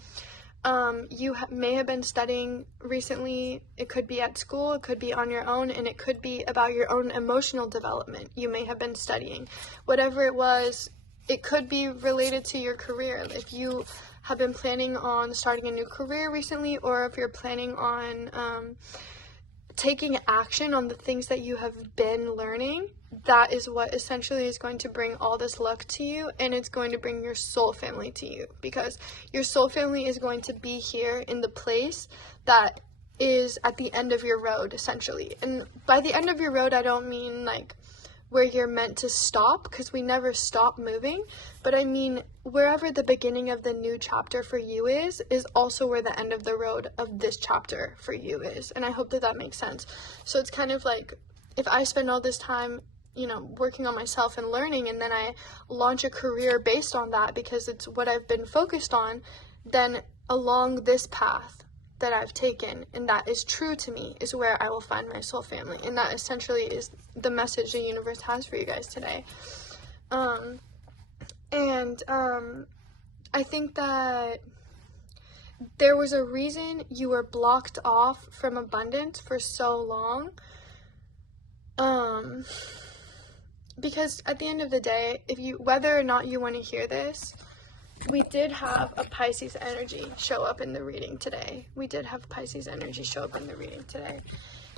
You may have been studying recently. It could be at school, it could be on your own, and it could be about your own emotional development. You may have been studying. Whatever it was, it could be related to your career. If you have been planning on starting a new career recently, or if you're planning on taking action on the things that you have been learning, that is what essentially is going to bring all this luck to you, and it's going to bring your soul family to you, because your soul family is going to be here in the place that is at the end of your road, essentially. And by the end of your road, I don't mean like where you're meant to stop, because we never stop moving, but I mean wherever the beginning of the new chapter for you is also where the end of the road of this chapter for you is. And I hope that makes sense. So it's kind of like, if I spend all this time you know, working on myself and learning, and then I launch a career based on that because it's what I've been focused on, then along this path that I've taken and that is true to me is where I will find my soul family. And that essentially is the message the universe has for you guys today. I think that there was a reason you were blocked off from abundance for so long. Because at the end of the day, whether or not you want to hear this, we did have a Pisces energy show up in the reading today.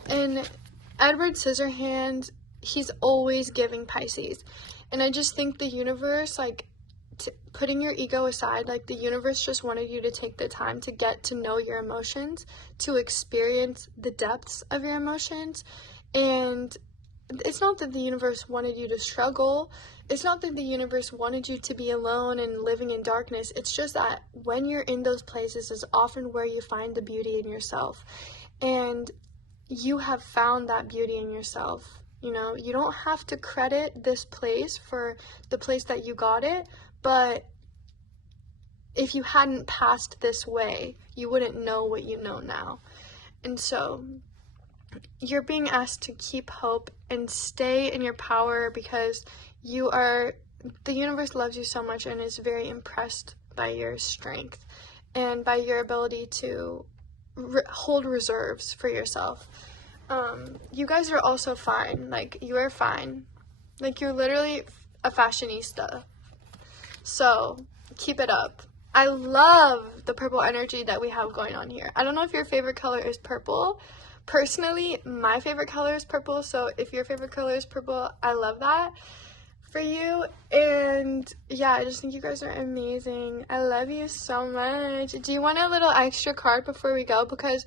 And Edward Scissorhands, he's always giving Pisces. And I just think the universe, like, putting your ego aside, like, the universe just wanted you to take the time to get to know your emotions, to experience the depths of your emotions. And it's not that the universe wanted you to struggle. It's not that the universe wanted you to be alone and living in darkness. It's just that when you're in those places is often where you find the beauty in yourself. And you have found that beauty in yourself. You know, you don't have to credit this place for the place that you got it, but if you hadn't passed this way, you wouldn't know what you know now. And so you're being asked to keep hope and stay in your power, because the universe loves you so much and is very impressed by your strength and by your ability to hold reserves for yourself. You guys are also fine. Like, you are fine. Like, you're literally a fashionista. So keep it up. I love the purple energy that we have going on here. I don't know if your favorite color is purple. Personally, my favorite color is purple, so if your favorite color is purple, I love that for you. And yeah, I just think you guys are amazing. I love you so much. Do you want a little extra card before we go? Because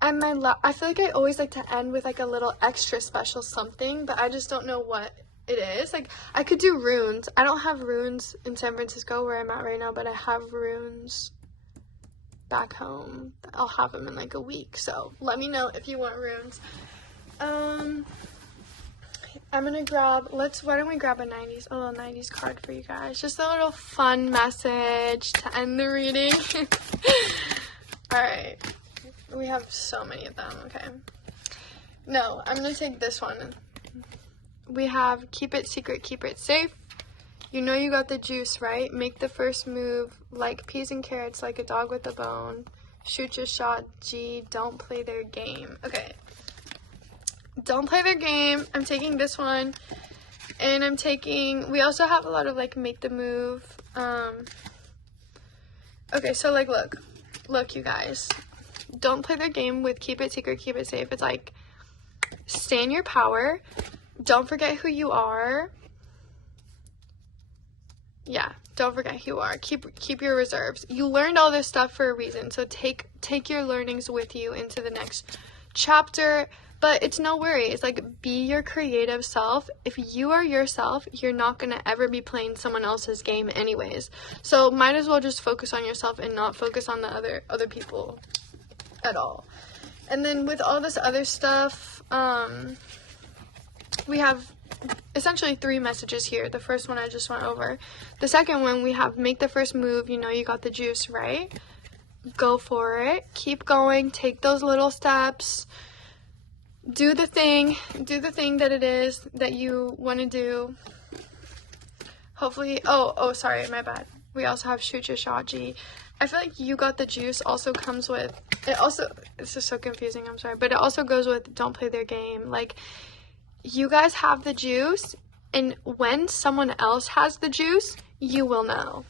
I feel like I always like to end with like a little extra special something, but I just don't know what it is. Like, I could do runes. I don't have runes in San Francisco where I'm at right now, but I have runes back home. I'll have them in like a week, so let me know if you want runes. I'm gonna grab, why don't we grab a little 90s card for you guys, just a little fun message to end the reading. Alright, we have so many of them. Okay, no, I'm gonna take this one. We have keep it secret, keep it safe. You know you got the juice, right? Make the first move, like peas and carrots, like a dog with a bone. Shoot your shot, G. Don't play their game. Okay. Don't play their game. I'm taking this one. And we also have a lot of, like, make the move. Okay, so, like, look, you guys. Don't play their game with keep it secret, keep it safe. It's like, stay in your power. Don't forget who you are. Yeah, don't forget who you are. Keep your reserves. You learned all this stuff for a reason, so take your learnings with you into the next chapter. But it's no worries. Like, be your creative self. If you are yourself, you're not gonna ever be playing someone else's game anyways. So might as well just focus on yourself and not focus on the other people at all. And then with all this other stuff, we have essentially 3 messages here. The first one I just went over. The second one, we have make the first move. You know you got the juice, right? Go for it. Keep going. Take those little steps. Do the thing that it is that you want to do. Hopefully, oh, sorry, my bad. We also have shoot your shot, G. I feel like you got the juice also comes with, this is so confusing, I'm sorry, but it also goes with don't play their game. Like, you guys have the juice, and when someone else has the juice, you will know.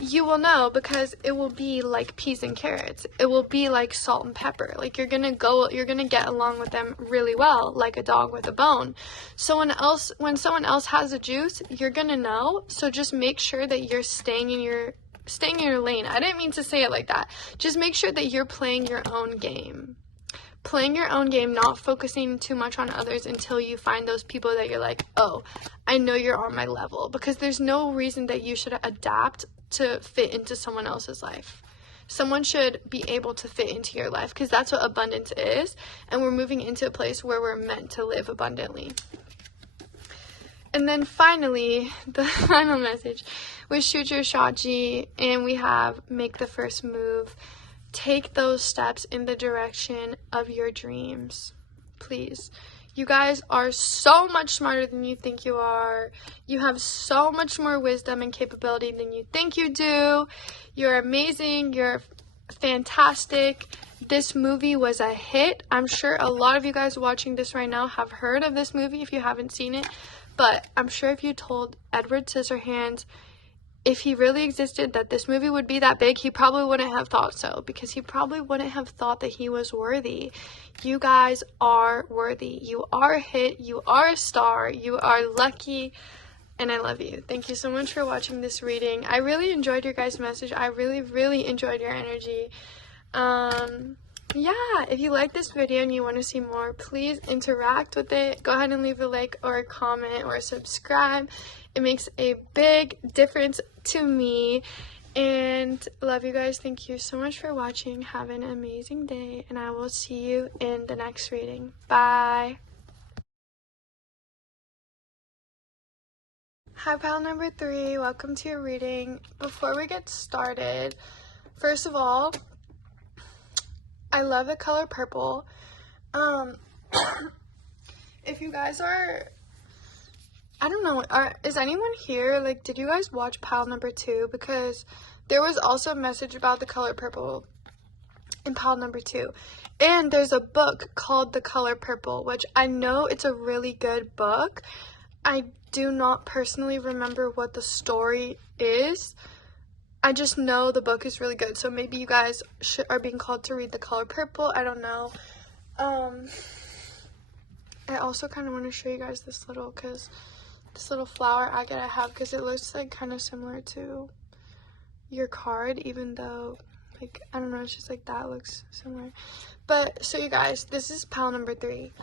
You will know, because it will be like peas and carrots. It will be like salt and pepper. Like, you're gonna get along with them really well, like a dog with a bone. When someone else has a juice, you're gonna know. So just make sure that you're staying in your lane. I didn't mean to say it like that. Just make sure that you're playing your own game. Playing your own game, not focusing too much on others until you find those people that you're like, oh, I know you're on my level. Because there's no reason that you should adapt to fit into someone else's life. someone should be able to fit into your life, because that's what abundance is, and we're moving into a place where we're meant to live abundantly. And then finally, the final message was shoot your shot, G, and we have make the first move. Take those steps in the direction of your dreams. Please. You guys are so much smarter than you think you are. You have so much more wisdom and capability than you think you do. You're amazing. You're fantastic. This movie was a hit. I'm sure a lot of you guys watching this right now have heard of this movie if you haven't seen it. But I'm sure if you told Edward Scissorhands, if he really existed, that this movie would be that big, he probably wouldn't have thought so, because he probably wouldn't have thought that he was worthy. You guys are worthy. You are a hit. You are a star. You are lucky. And I love you. Thank you so much for watching this reading. I really enjoyed your guys' message. I really enjoyed your energy. Yeah, if you like this video and you want to see more, please interact with it. Go ahead and leave a like or a comment or subscribe. It makes a big difference to me. And love you guys. Thank you so much for watching. Have an amazing day, and I will see you in the next reading. Bye. Hi, pal number 3. Welcome to your reading. Before we get started, first of all, I love the color purple. If you guys are, I don't know, is anyone here, like, did you guys watch pile number 2? Because there was also a message about the color purple in pile number 2. And there's a book called The Color Purple, which I know it's a really good book. I do not personally remember what the story is. I just know the book is really good, so maybe you guys are being called to read The Color Purple. I don't know. I also kind of want to show you guys this little flower agate I have, because it looks like kind of similar to your card, even though, like, I don't know, it's just like that looks similar. But so you guys, this is pile number 3.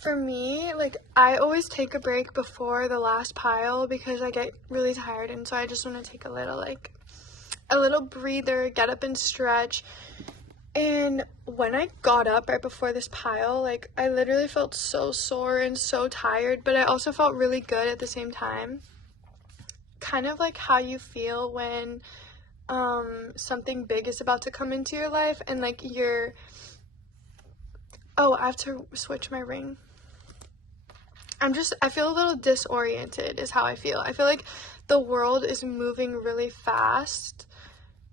For me, like, I always take a break before the last pile because I get really tired, and so I just want to take a little breather, get up and stretch. And when I got up right before this pile, like, I literally felt so sore and so tired, but I also felt really good at the same time. Kind of like how you feel when something big is about to come into your life, and like I have to switch my ring. I feel a little disoriented is how I feel. I feel like the world is moving really fast,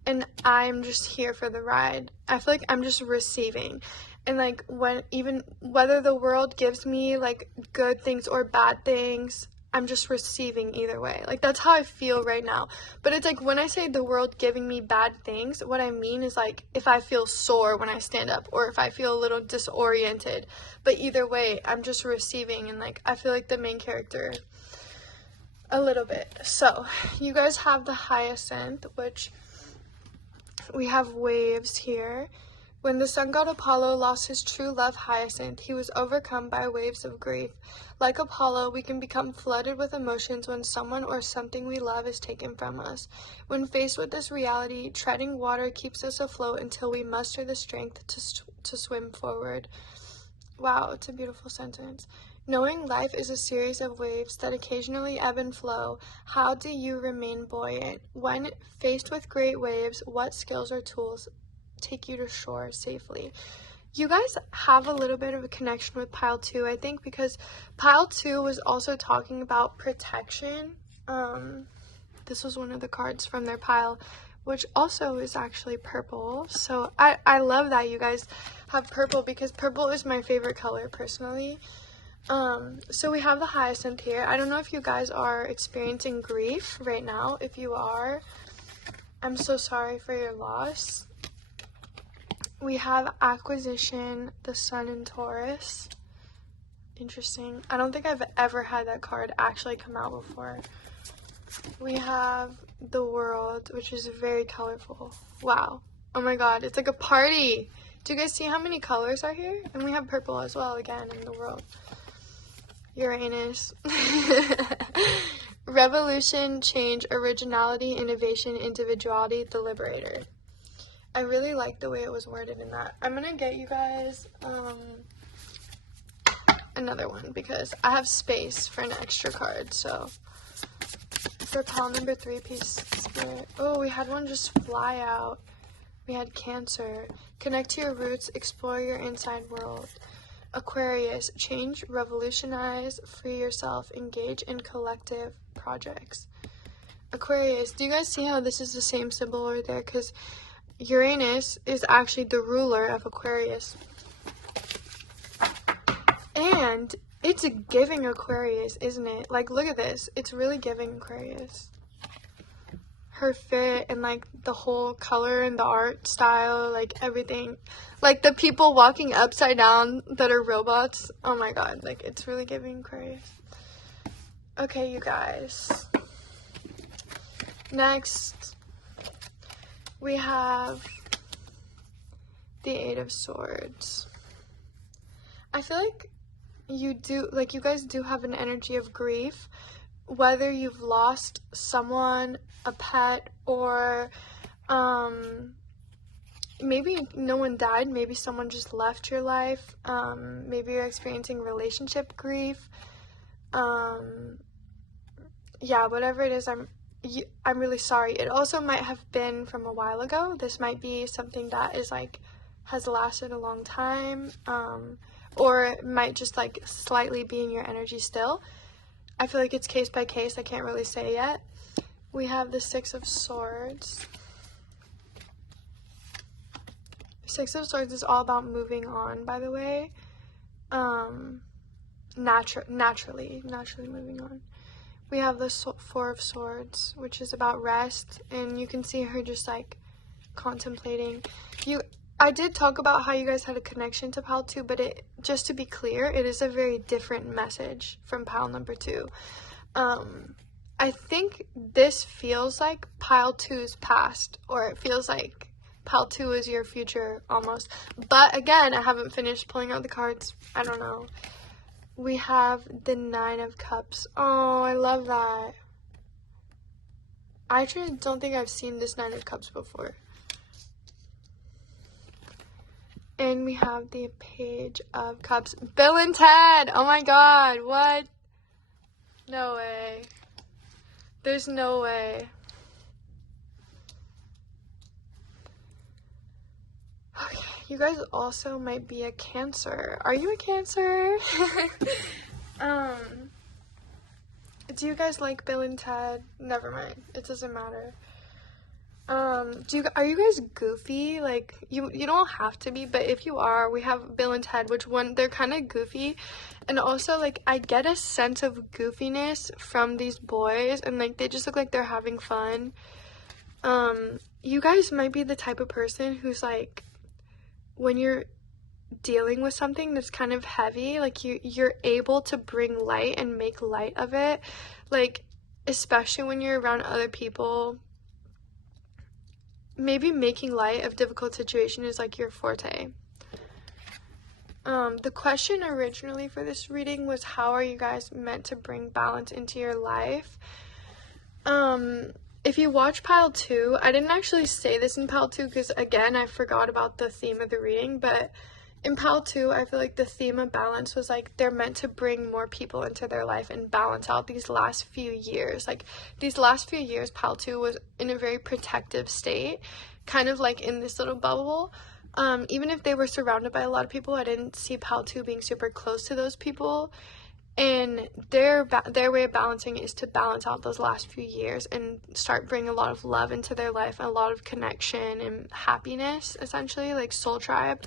and I'm just here for the ride. I feel like I'm just receiving. And like whether the world gives me like good things or bad things, I'm just receiving either way. Like, that's how I feel right now. But it's like, when I say the world giving me bad things, what I mean is like if I feel sore when I stand up, or if I feel a little disoriented. But either way, I'm just receiving, and like I feel like the main character a little bit. So you guys have the hyacinth, which we have waves here. When the sun god Apollo lost his true love Hyacinth, he was overcome by waves of grief. Like Apollo, we can become flooded with emotions when someone or something we love is taken from us. When faced with this reality, treading water keeps us afloat until we muster the strength to swim forward. Wow, it's a beautiful sentence. Knowing life is a series of waves that occasionally ebb and flow, how do you remain buoyant? When faced with great waves, what skills or tools take you to shore safely? You guys have a little bit of a connection with pile 2, I think, because pile 2 was also talking about protection. This was one of the cards from their pile, which also is actually purple. So I love that you guys have purple, because purple is my favorite color personally. So we have the hyacinth here. I don't know if you guys are experiencing grief right now. If you are, I'm so sorry for your loss. We have acquisition, the sun in Taurus. Interesting. I don't think I've ever had that card actually come out before. We have the world, which is very colorful. Wow. Oh my god, it's like a party. Do you guys see how many colors are here? And we have purple as well again in the world. Uranus. Revolution, change, originality, innovation, individuality, the liberator. I really like the way it was worded in that. I'm gonna get you guys another one because I have space for an extra card. So for pile number 3, Peace Spirit. Oh, we had one just fly out. We had Cancer. Connect to your roots, explore your inside world. Aquarius, change, revolutionize, free yourself, engage in collective projects. Aquarius, do you guys see how this is the same symbol over there? Because Uranus is actually the ruler of Aquarius. And it's a giving Aquarius, isn't it? Like, look at this. It's really giving Aquarius. Her fit and, like, the whole color and the art style, like, everything. Like, the people walking upside down that are robots. Oh, my God. Like, it's really giving Aquarius. Okay, you guys. Next, we have the 8 of Swords. I feel like you guys do have an energy of grief, whether you've lost someone, a pet, or maybe no one died, maybe someone just left your life, maybe you're experiencing relationship grief, yeah, whatever it is, I'm really sorry. It also might have been from a while ago. This might be something that is like has lasted a long time, or it might just like slightly be in your energy still. I feel like it's case by case. I can't really say yet. We have the 6 of Swords. 6 of Swords is all about moving on, by the way. Naturally moving on. We have the 4 of Swords, which is about rest, and you can see her just like contemplating. I did talk about how you guys had a connection to pile 2, but just to be clear, it is a very different message from pile number 2. I think this feels like pile 2's past, or it feels like pile 2 is your future almost. But again, I haven't finished pulling out the cards. I don't know. We have the 9 of Cups. Oh, I love that. I actually don't think I've seen this 9 of Cups before. And we have the Page of Cups. Bill and Ted! Oh my god, what? No way. There's no way. Okay, you guys also might be a Cancer. Are you a Cancer? Do you guys like Bill and Ted? Never mind. It doesn't matter. Are you guys goofy? Like, you don't have to be, but if you are, we have Bill and Ted, they're kind of goofy, and also, like, I get a sense of goofiness from these boys, and, like, they just look like they're having fun. You guys might be the type of person who's, like, when you're dealing with something that's kind of heavy, like, you're able to bring light and make light of it, like, especially when you're around other people. Maybe making light of difficult situation is like your forte. The question originally for this reading was, how are you guys meant to bring balance into your life? If you watch pile 2, I didn't actually say this in pile 2 because, again, I forgot about the theme of the reading, but in pile 2, I feel like the theme of balance was, like, they're meant to bring more people into their life and balance out these last few years. Like, these last few years, pile 2 was in a very protective state, kind of like in this little bubble. Even if they were surrounded by a lot of people, I didn't see pile 2 being super close to those people. And their way of balancing is to balance out those last few years and start bringing a lot of love into their life, and a lot of connection and happiness, essentially, like soul tribe.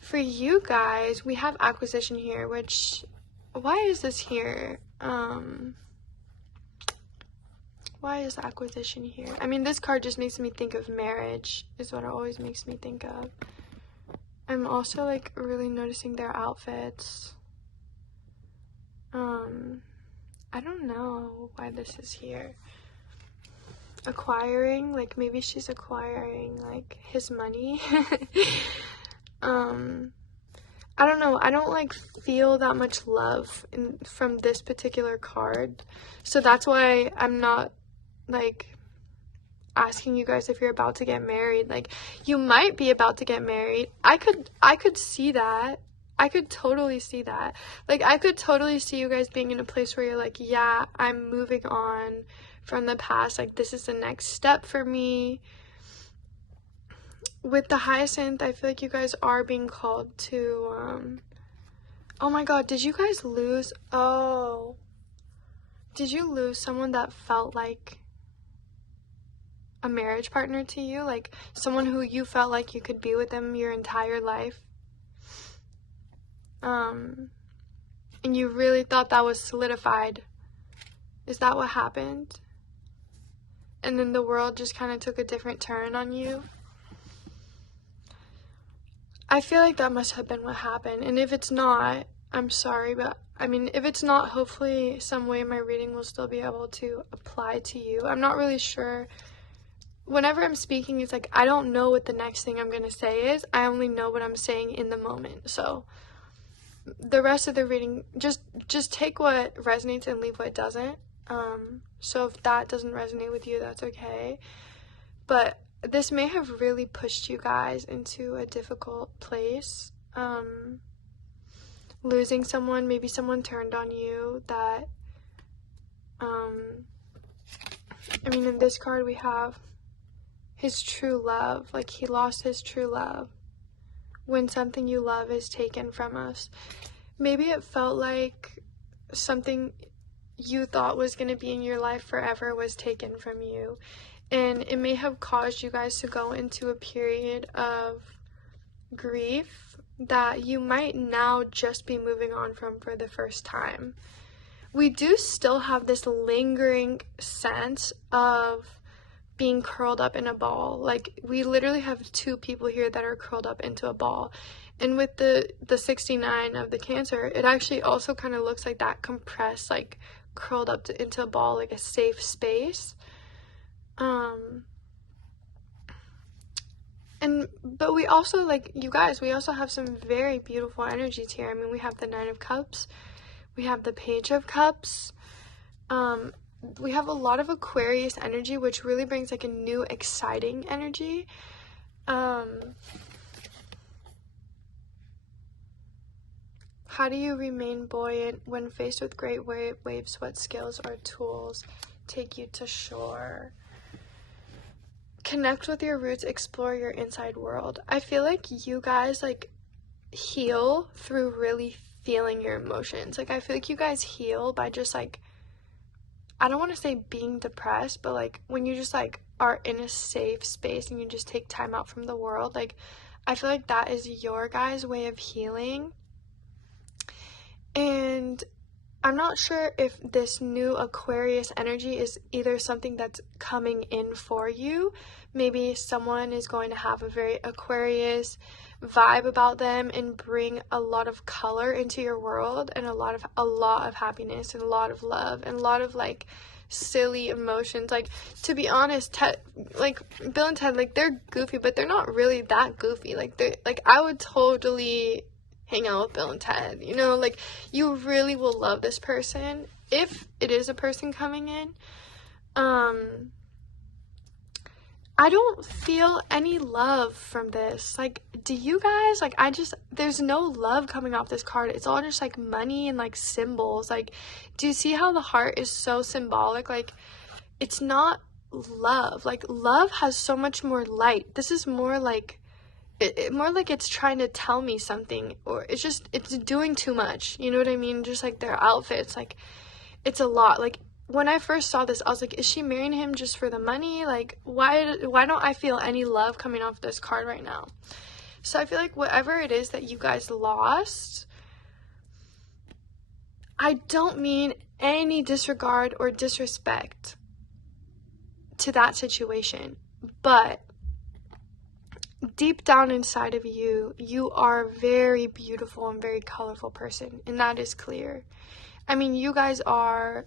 For you guys, we have acquisition here, which, why is this here? Why is acquisition here? I mean, this card just makes me think of marriage, is what it always makes me think of. I'm also, like, really noticing their outfits. I don't know why this is here. Acquiring, like, maybe she's acquiring, like, his money. I don't know, I don't, like, feel that much love from this particular card, so that's why I'm not, like, asking you guys if you're about to get married. Like, you might be about to get married. I could see that. I could totally see that. Like, I could totally see you guys being in a place where you're like, yeah, I'm moving on from the past. Like, this is the next step for me. With the Hyacinth, I feel like you guys are being called to, oh my god, did you guys lose, did you lose someone that felt like a marriage partner to you? Like, someone who you felt like you could be with them your entire life? And you really thought that was solidified. Is that what happened? And then the world just kind of took a different turn on you? I feel like that must have been what happened. And if it's not, I'm sorry, but I mean, if it's not, hopefully some way my reading will still be able to apply to you. I'm not really sure. Whenever I'm speaking, it's like I don't know what the next thing I'm going to say is. I only know what I'm saying in the moment. So the rest of the reading, just take what resonates and leave what doesn't. So if that doesn't resonate with you, that's okay. But this may have really pushed you guys into a difficult place. Losing someone, maybe someone turned on you that, I mean, in this card we have his true love. Like, he lost his true love when something you love is taken from us. Maybe it felt like something you thought was going to be in your life forever was taken from you. And it may have caused you guys to go into a period of grief that you might now just be moving on from for the first time. We do still have this lingering sense of being curled up in a ball. Like, we literally have two people here that are curled up into a ball. And with the 69 of the Cancer, it actually also kind of looks like that, compressed, like curled up into a ball, like a safe space. But we also, like, you guys, we also have some very beautiful energies here. I mean, we have the Nine of Cups, we have the Page of Cups, we have a lot of Aquarius energy, which really brings like a new, exciting energy. How do you remain buoyant when faced with great waves? What skills or tools take you to shore? Connect with your roots, explore your inside world. I feel like you guys, like, heal through really feeling your emotions. Like, I feel like you guys heal by just, like, I don't want to say being depressed, but, like, when you just, like, are in a safe space and you just take time out from the world, like, I feel like that is your guys' way of healing. And I'm not sure if this new Aquarius energy is either something that's coming in for you. Maybe someone is going to have a very Aquarius vibe about them and bring a lot of color into your world, and a lot of happiness and a lot of love and a lot of, like, silly emotions. Like, to be honest, Bill and Ted, like, they're goofy, but they're not really that goofy. Like, they're, like, I would totally hang out with Bill and Ted, you know? Like, you really will love this person if it is a person coming in. I don't feel any love from this. Like, do you guys? Like, there's no love coming off this card. It's all just, like, money and, like, symbols. Like, do you see how the heart is so symbolic? Like, it's not love. Like, love has so much more light. This is more like, more like it's trying to tell me something, or it's doing too much. You know what I mean? Just, like, their outfits, like, it's a lot. Like, when I first saw this, I was like, is she marrying him just for the money? Like, why don't I feel any love coming off this card right now? So I feel like whatever it is that you guys lost, I don't mean any disregard or disrespect to that situation, but deep down inside of you, you are a very beautiful and very colorful person, and that is clear. I mean, you guys are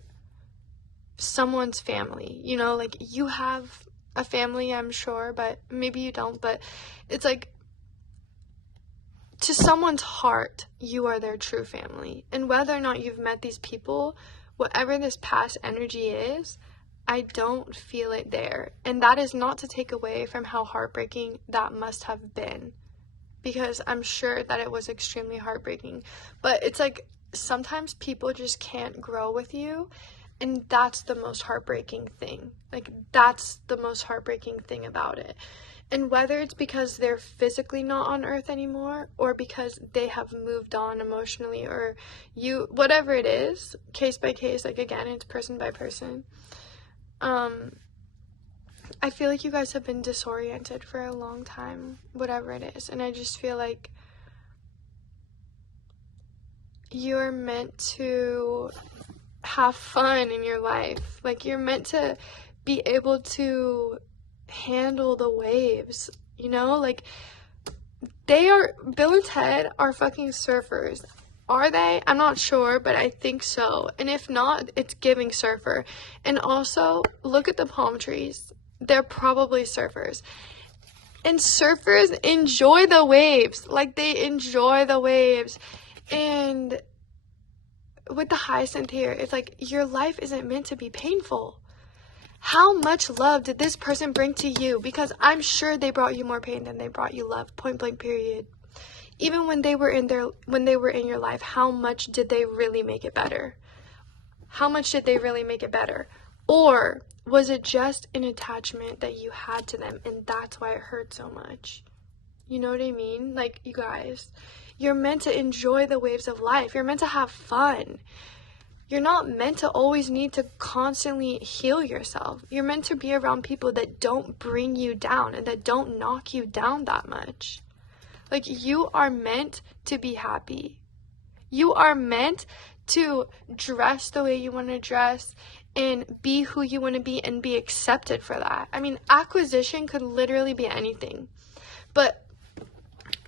someone's family, you know? Like, you have a family, I'm sure, but maybe you don't. But it's like, to someone's heart, you are their true family. And whether or not you've met these people, whatever this past energy is, I don't feel it there. And that is not to take away from how heartbreaking that must have been, because I'm sure that it was extremely heartbreaking. But it's like sometimes people just can't grow with you, and that's the most heartbreaking thing. Like, that's the most heartbreaking thing about it. And whether it's because they're physically not on earth anymore, or because they have moved on emotionally, or whatever it is, case by case, like, again, it's person by person. I feel like you guys have been disoriented for a long time, whatever it is. And I just feel like you're meant to have fun in your life. Like, you're meant to be able to handle the waves, you know? Like, Bill and Ted are fucking surfers. Are they? I'm not sure, but I think so. And if not, it's giving surfer. And also, look at the palm trees. They're probably surfers. And surfers enjoy the waves. Like, they enjoy the waves. And with the hyacinth here, it's like, your life isn't meant to be painful. How much love did this person bring to you? Because I'm sure they brought you more pain than they brought you love. Point blank, period. Even when they were in your life, how much did they really make it better? How much did they really make it better? Or was it just an attachment that you had to them, and that's why it hurt so much? You know what I mean? Like, you guys, you're meant to enjoy the waves of life. You're meant to have fun. You're not meant to always need to constantly heal yourself. You're meant to be around people that don't bring you down and that don't knock you down that much. Like, you are meant to be happy. You are meant to dress the way you want to dress and be who you want to be and be accepted for that. I mean, acquisition could literally be anything. But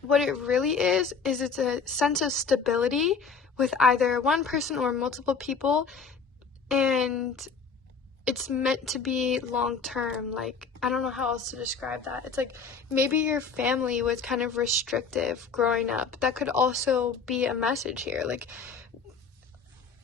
what it really is it's a sense of stability with either one person or multiple people, and it's meant to be long term. Like, I don't know how else to describe that. It's like, maybe your family was kind of restrictive growing up. That could also be a message here. Like,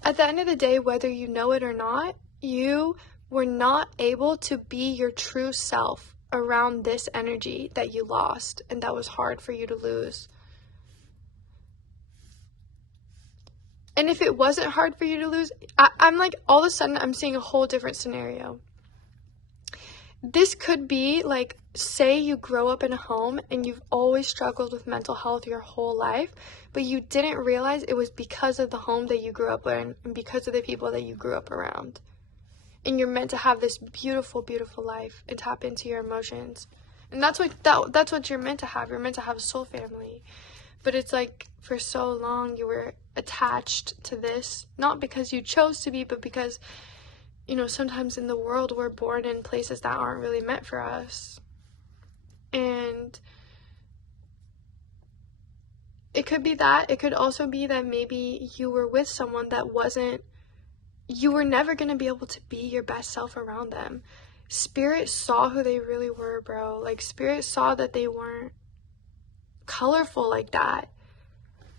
at the end of the day, whether you know it or not, you were not able to be your true self around this energy that you lost, and that was hard for you to lose. And if it wasn't hard for you to lose, I'm like, all of a sudden, I'm seeing a whole different scenario. This could be like, say you grow up in a home and you've always struggled with mental health your whole life, but you didn't realize it was because of the home that you grew up in and because of the people that you grew up around. And you're meant to have this beautiful, beautiful life and tap into your emotions. And that's what you're meant to have. You're meant to have a soul family. But it's like, for so long you were attached to this, not because you chose to be, but because, you know, sometimes in the world we're born in places that aren't really meant for us. And it could be that. It could also be that maybe you were with someone that you were never going to be able to be your best self around them. Spirit saw who they really were, bro. Like, Spirit saw that they weren't colorful like that.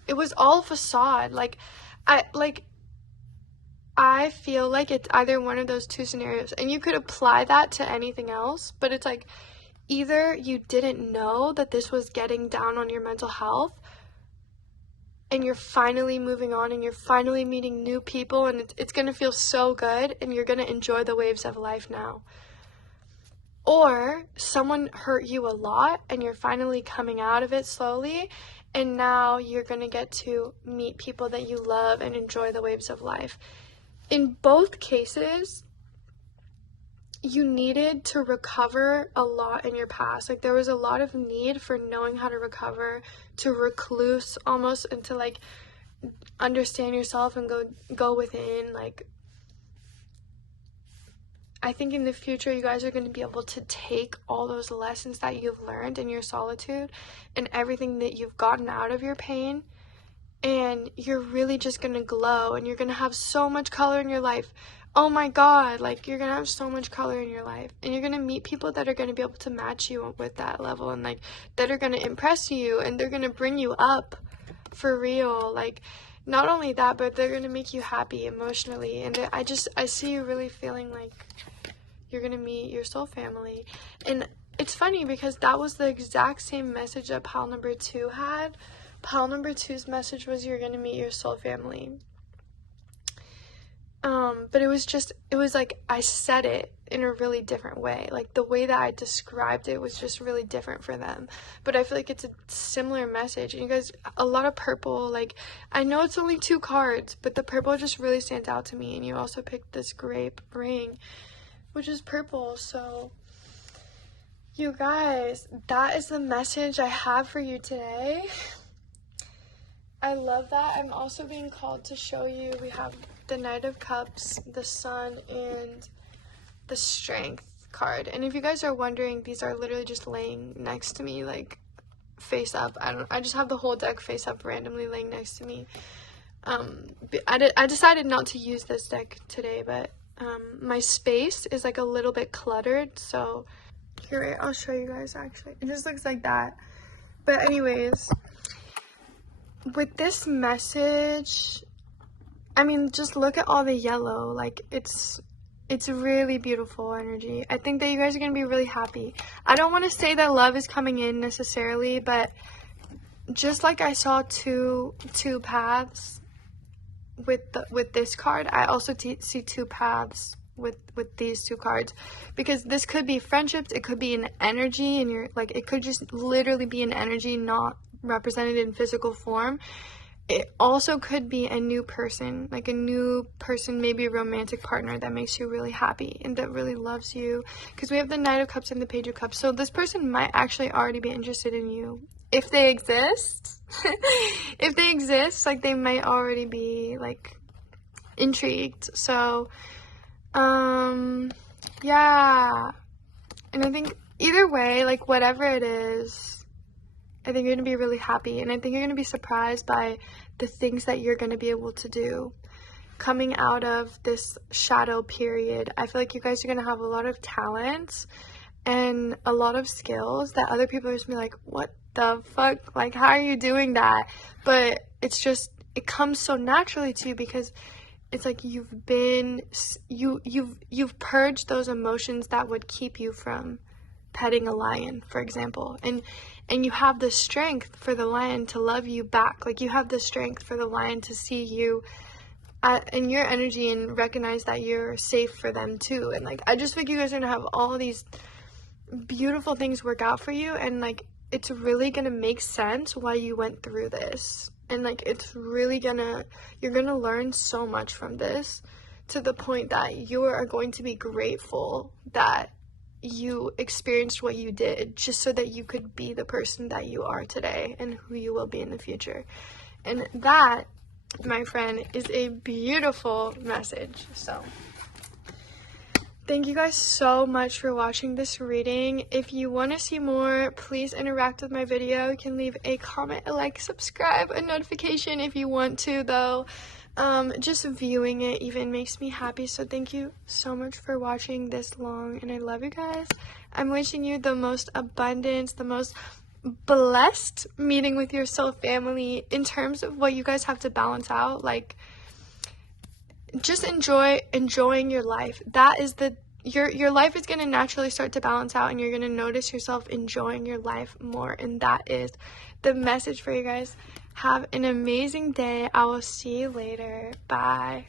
It was all facade. I feel like it's either one of those two scenarios, and you could apply that to anything else, but it's like, either you didn't know that this was getting down on your mental health, and you're finally moving on, and you're finally meeting new people, and it's going to feel so good, and you're going to enjoy the waves of life now. Or someone hurt you a lot, and you're finally coming out of it slowly, and now you're going to get to meet people that you love and enjoy the waves of life. In both cases, you needed to recover a lot in your past. Like, there was a lot of need for knowing how to recover, to recluse almost, and to, like, understand yourself and go within. Like, I think in the future you guys are going to be able to take all those lessons that you've learned in your solitude and everything that you've gotten out of your pain, and you're really just going to glow, and you're going to have so much color in your life. Oh my God, like, you're going to have so much color in your life, and you're going to meet people that are going to be able to match you with that level, and, like, that are going to impress you, and they're going to bring you up for real. Like, not only that, but they're going to make you happy emotionally. And I see you really feeling like you're gonna meet your soul family. And it's funny because that was the exact same message that pile number 2 had. Pile number 2's message was you're gonna meet your soul family. But it was like I said it in a really different way. Like the way that I described it was just really different for them. But I feel like it's a similar message. And you guys, a lot of purple, like I know it's only 2 cards, but the purple just really stands out to me. And you also picked this grape ring, which is purple. So you guys, that is the message I have for you today. I love that. I'm also being called to show you, we have the Knight of Cups, the Sun, and the Strength card. And if you guys are wondering, these are literally just laying next to me, like face up. I just have the whole deck face up randomly laying next to me. I decided not to use this deck today, but my space is like a little bit cluttered, so here, I'll show you guys. Actually, it just looks like that. But anyways, with this message, I mean, just look at all the yellow. Like it's really beautiful energy. I think that you guys are gonna be really happy. I don't want to say that love is coming in necessarily, but just like I saw two paths with this card, I also see 2 paths with these 2 cards, because this could be friendships, it could be an energy, and you're like, it could just literally be an energy not represented in physical form. It also could be a new person, like a new person, maybe a romantic partner that makes you really happy and that really loves you, because we have the Knight of Cups and the Page of Cups. So this person might actually already be interested in you if they exist. If they exist, like they might already be like intrigued. So yeah, and I think either way, like whatever it is, I think you're gonna be really happy, and I think you're gonna be surprised by the things that you're gonna be able to do coming out of this shadow period. I feel like you guys are gonna have a lot of talents and a lot of skills that other people are just gonna be like, what the fuck, like how are you doing that? But it's just, it comes so naturally to you because it's like you've purged those emotions that would keep you from petting a lion, for example, and you have the strength for the lion to love you back. Like you have the strength for the lion to see you in your energy and recognize that you're safe for them too. And like I just think you guys are gonna have all these beautiful things work out for you, and like it's really gonna make sense why you went through this. And like it's really you're gonna learn so much from this, to the point that you are going to be grateful that you experienced what you did, just so that you could be the person that you are today and who you will be in the future. And that, my friend, is a beautiful message. So thank you guys so much for watching this reading. If you want to see more, please interact with my video. You can leave a comment, a like, subscribe, a notification if you want to, though. Just viewing it even makes me happy. So thank you so much for watching this long, and I love you guys. I'm wishing you the most abundance, the most blessed meeting with your soul family in terms of what you guys have to balance out. Like, just enjoying your life. That is your life is going to naturally start to balance out, and you're going to notice yourself enjoying your life more, and that is the message for you guys. Have an amazing day. I will see you later. Bye.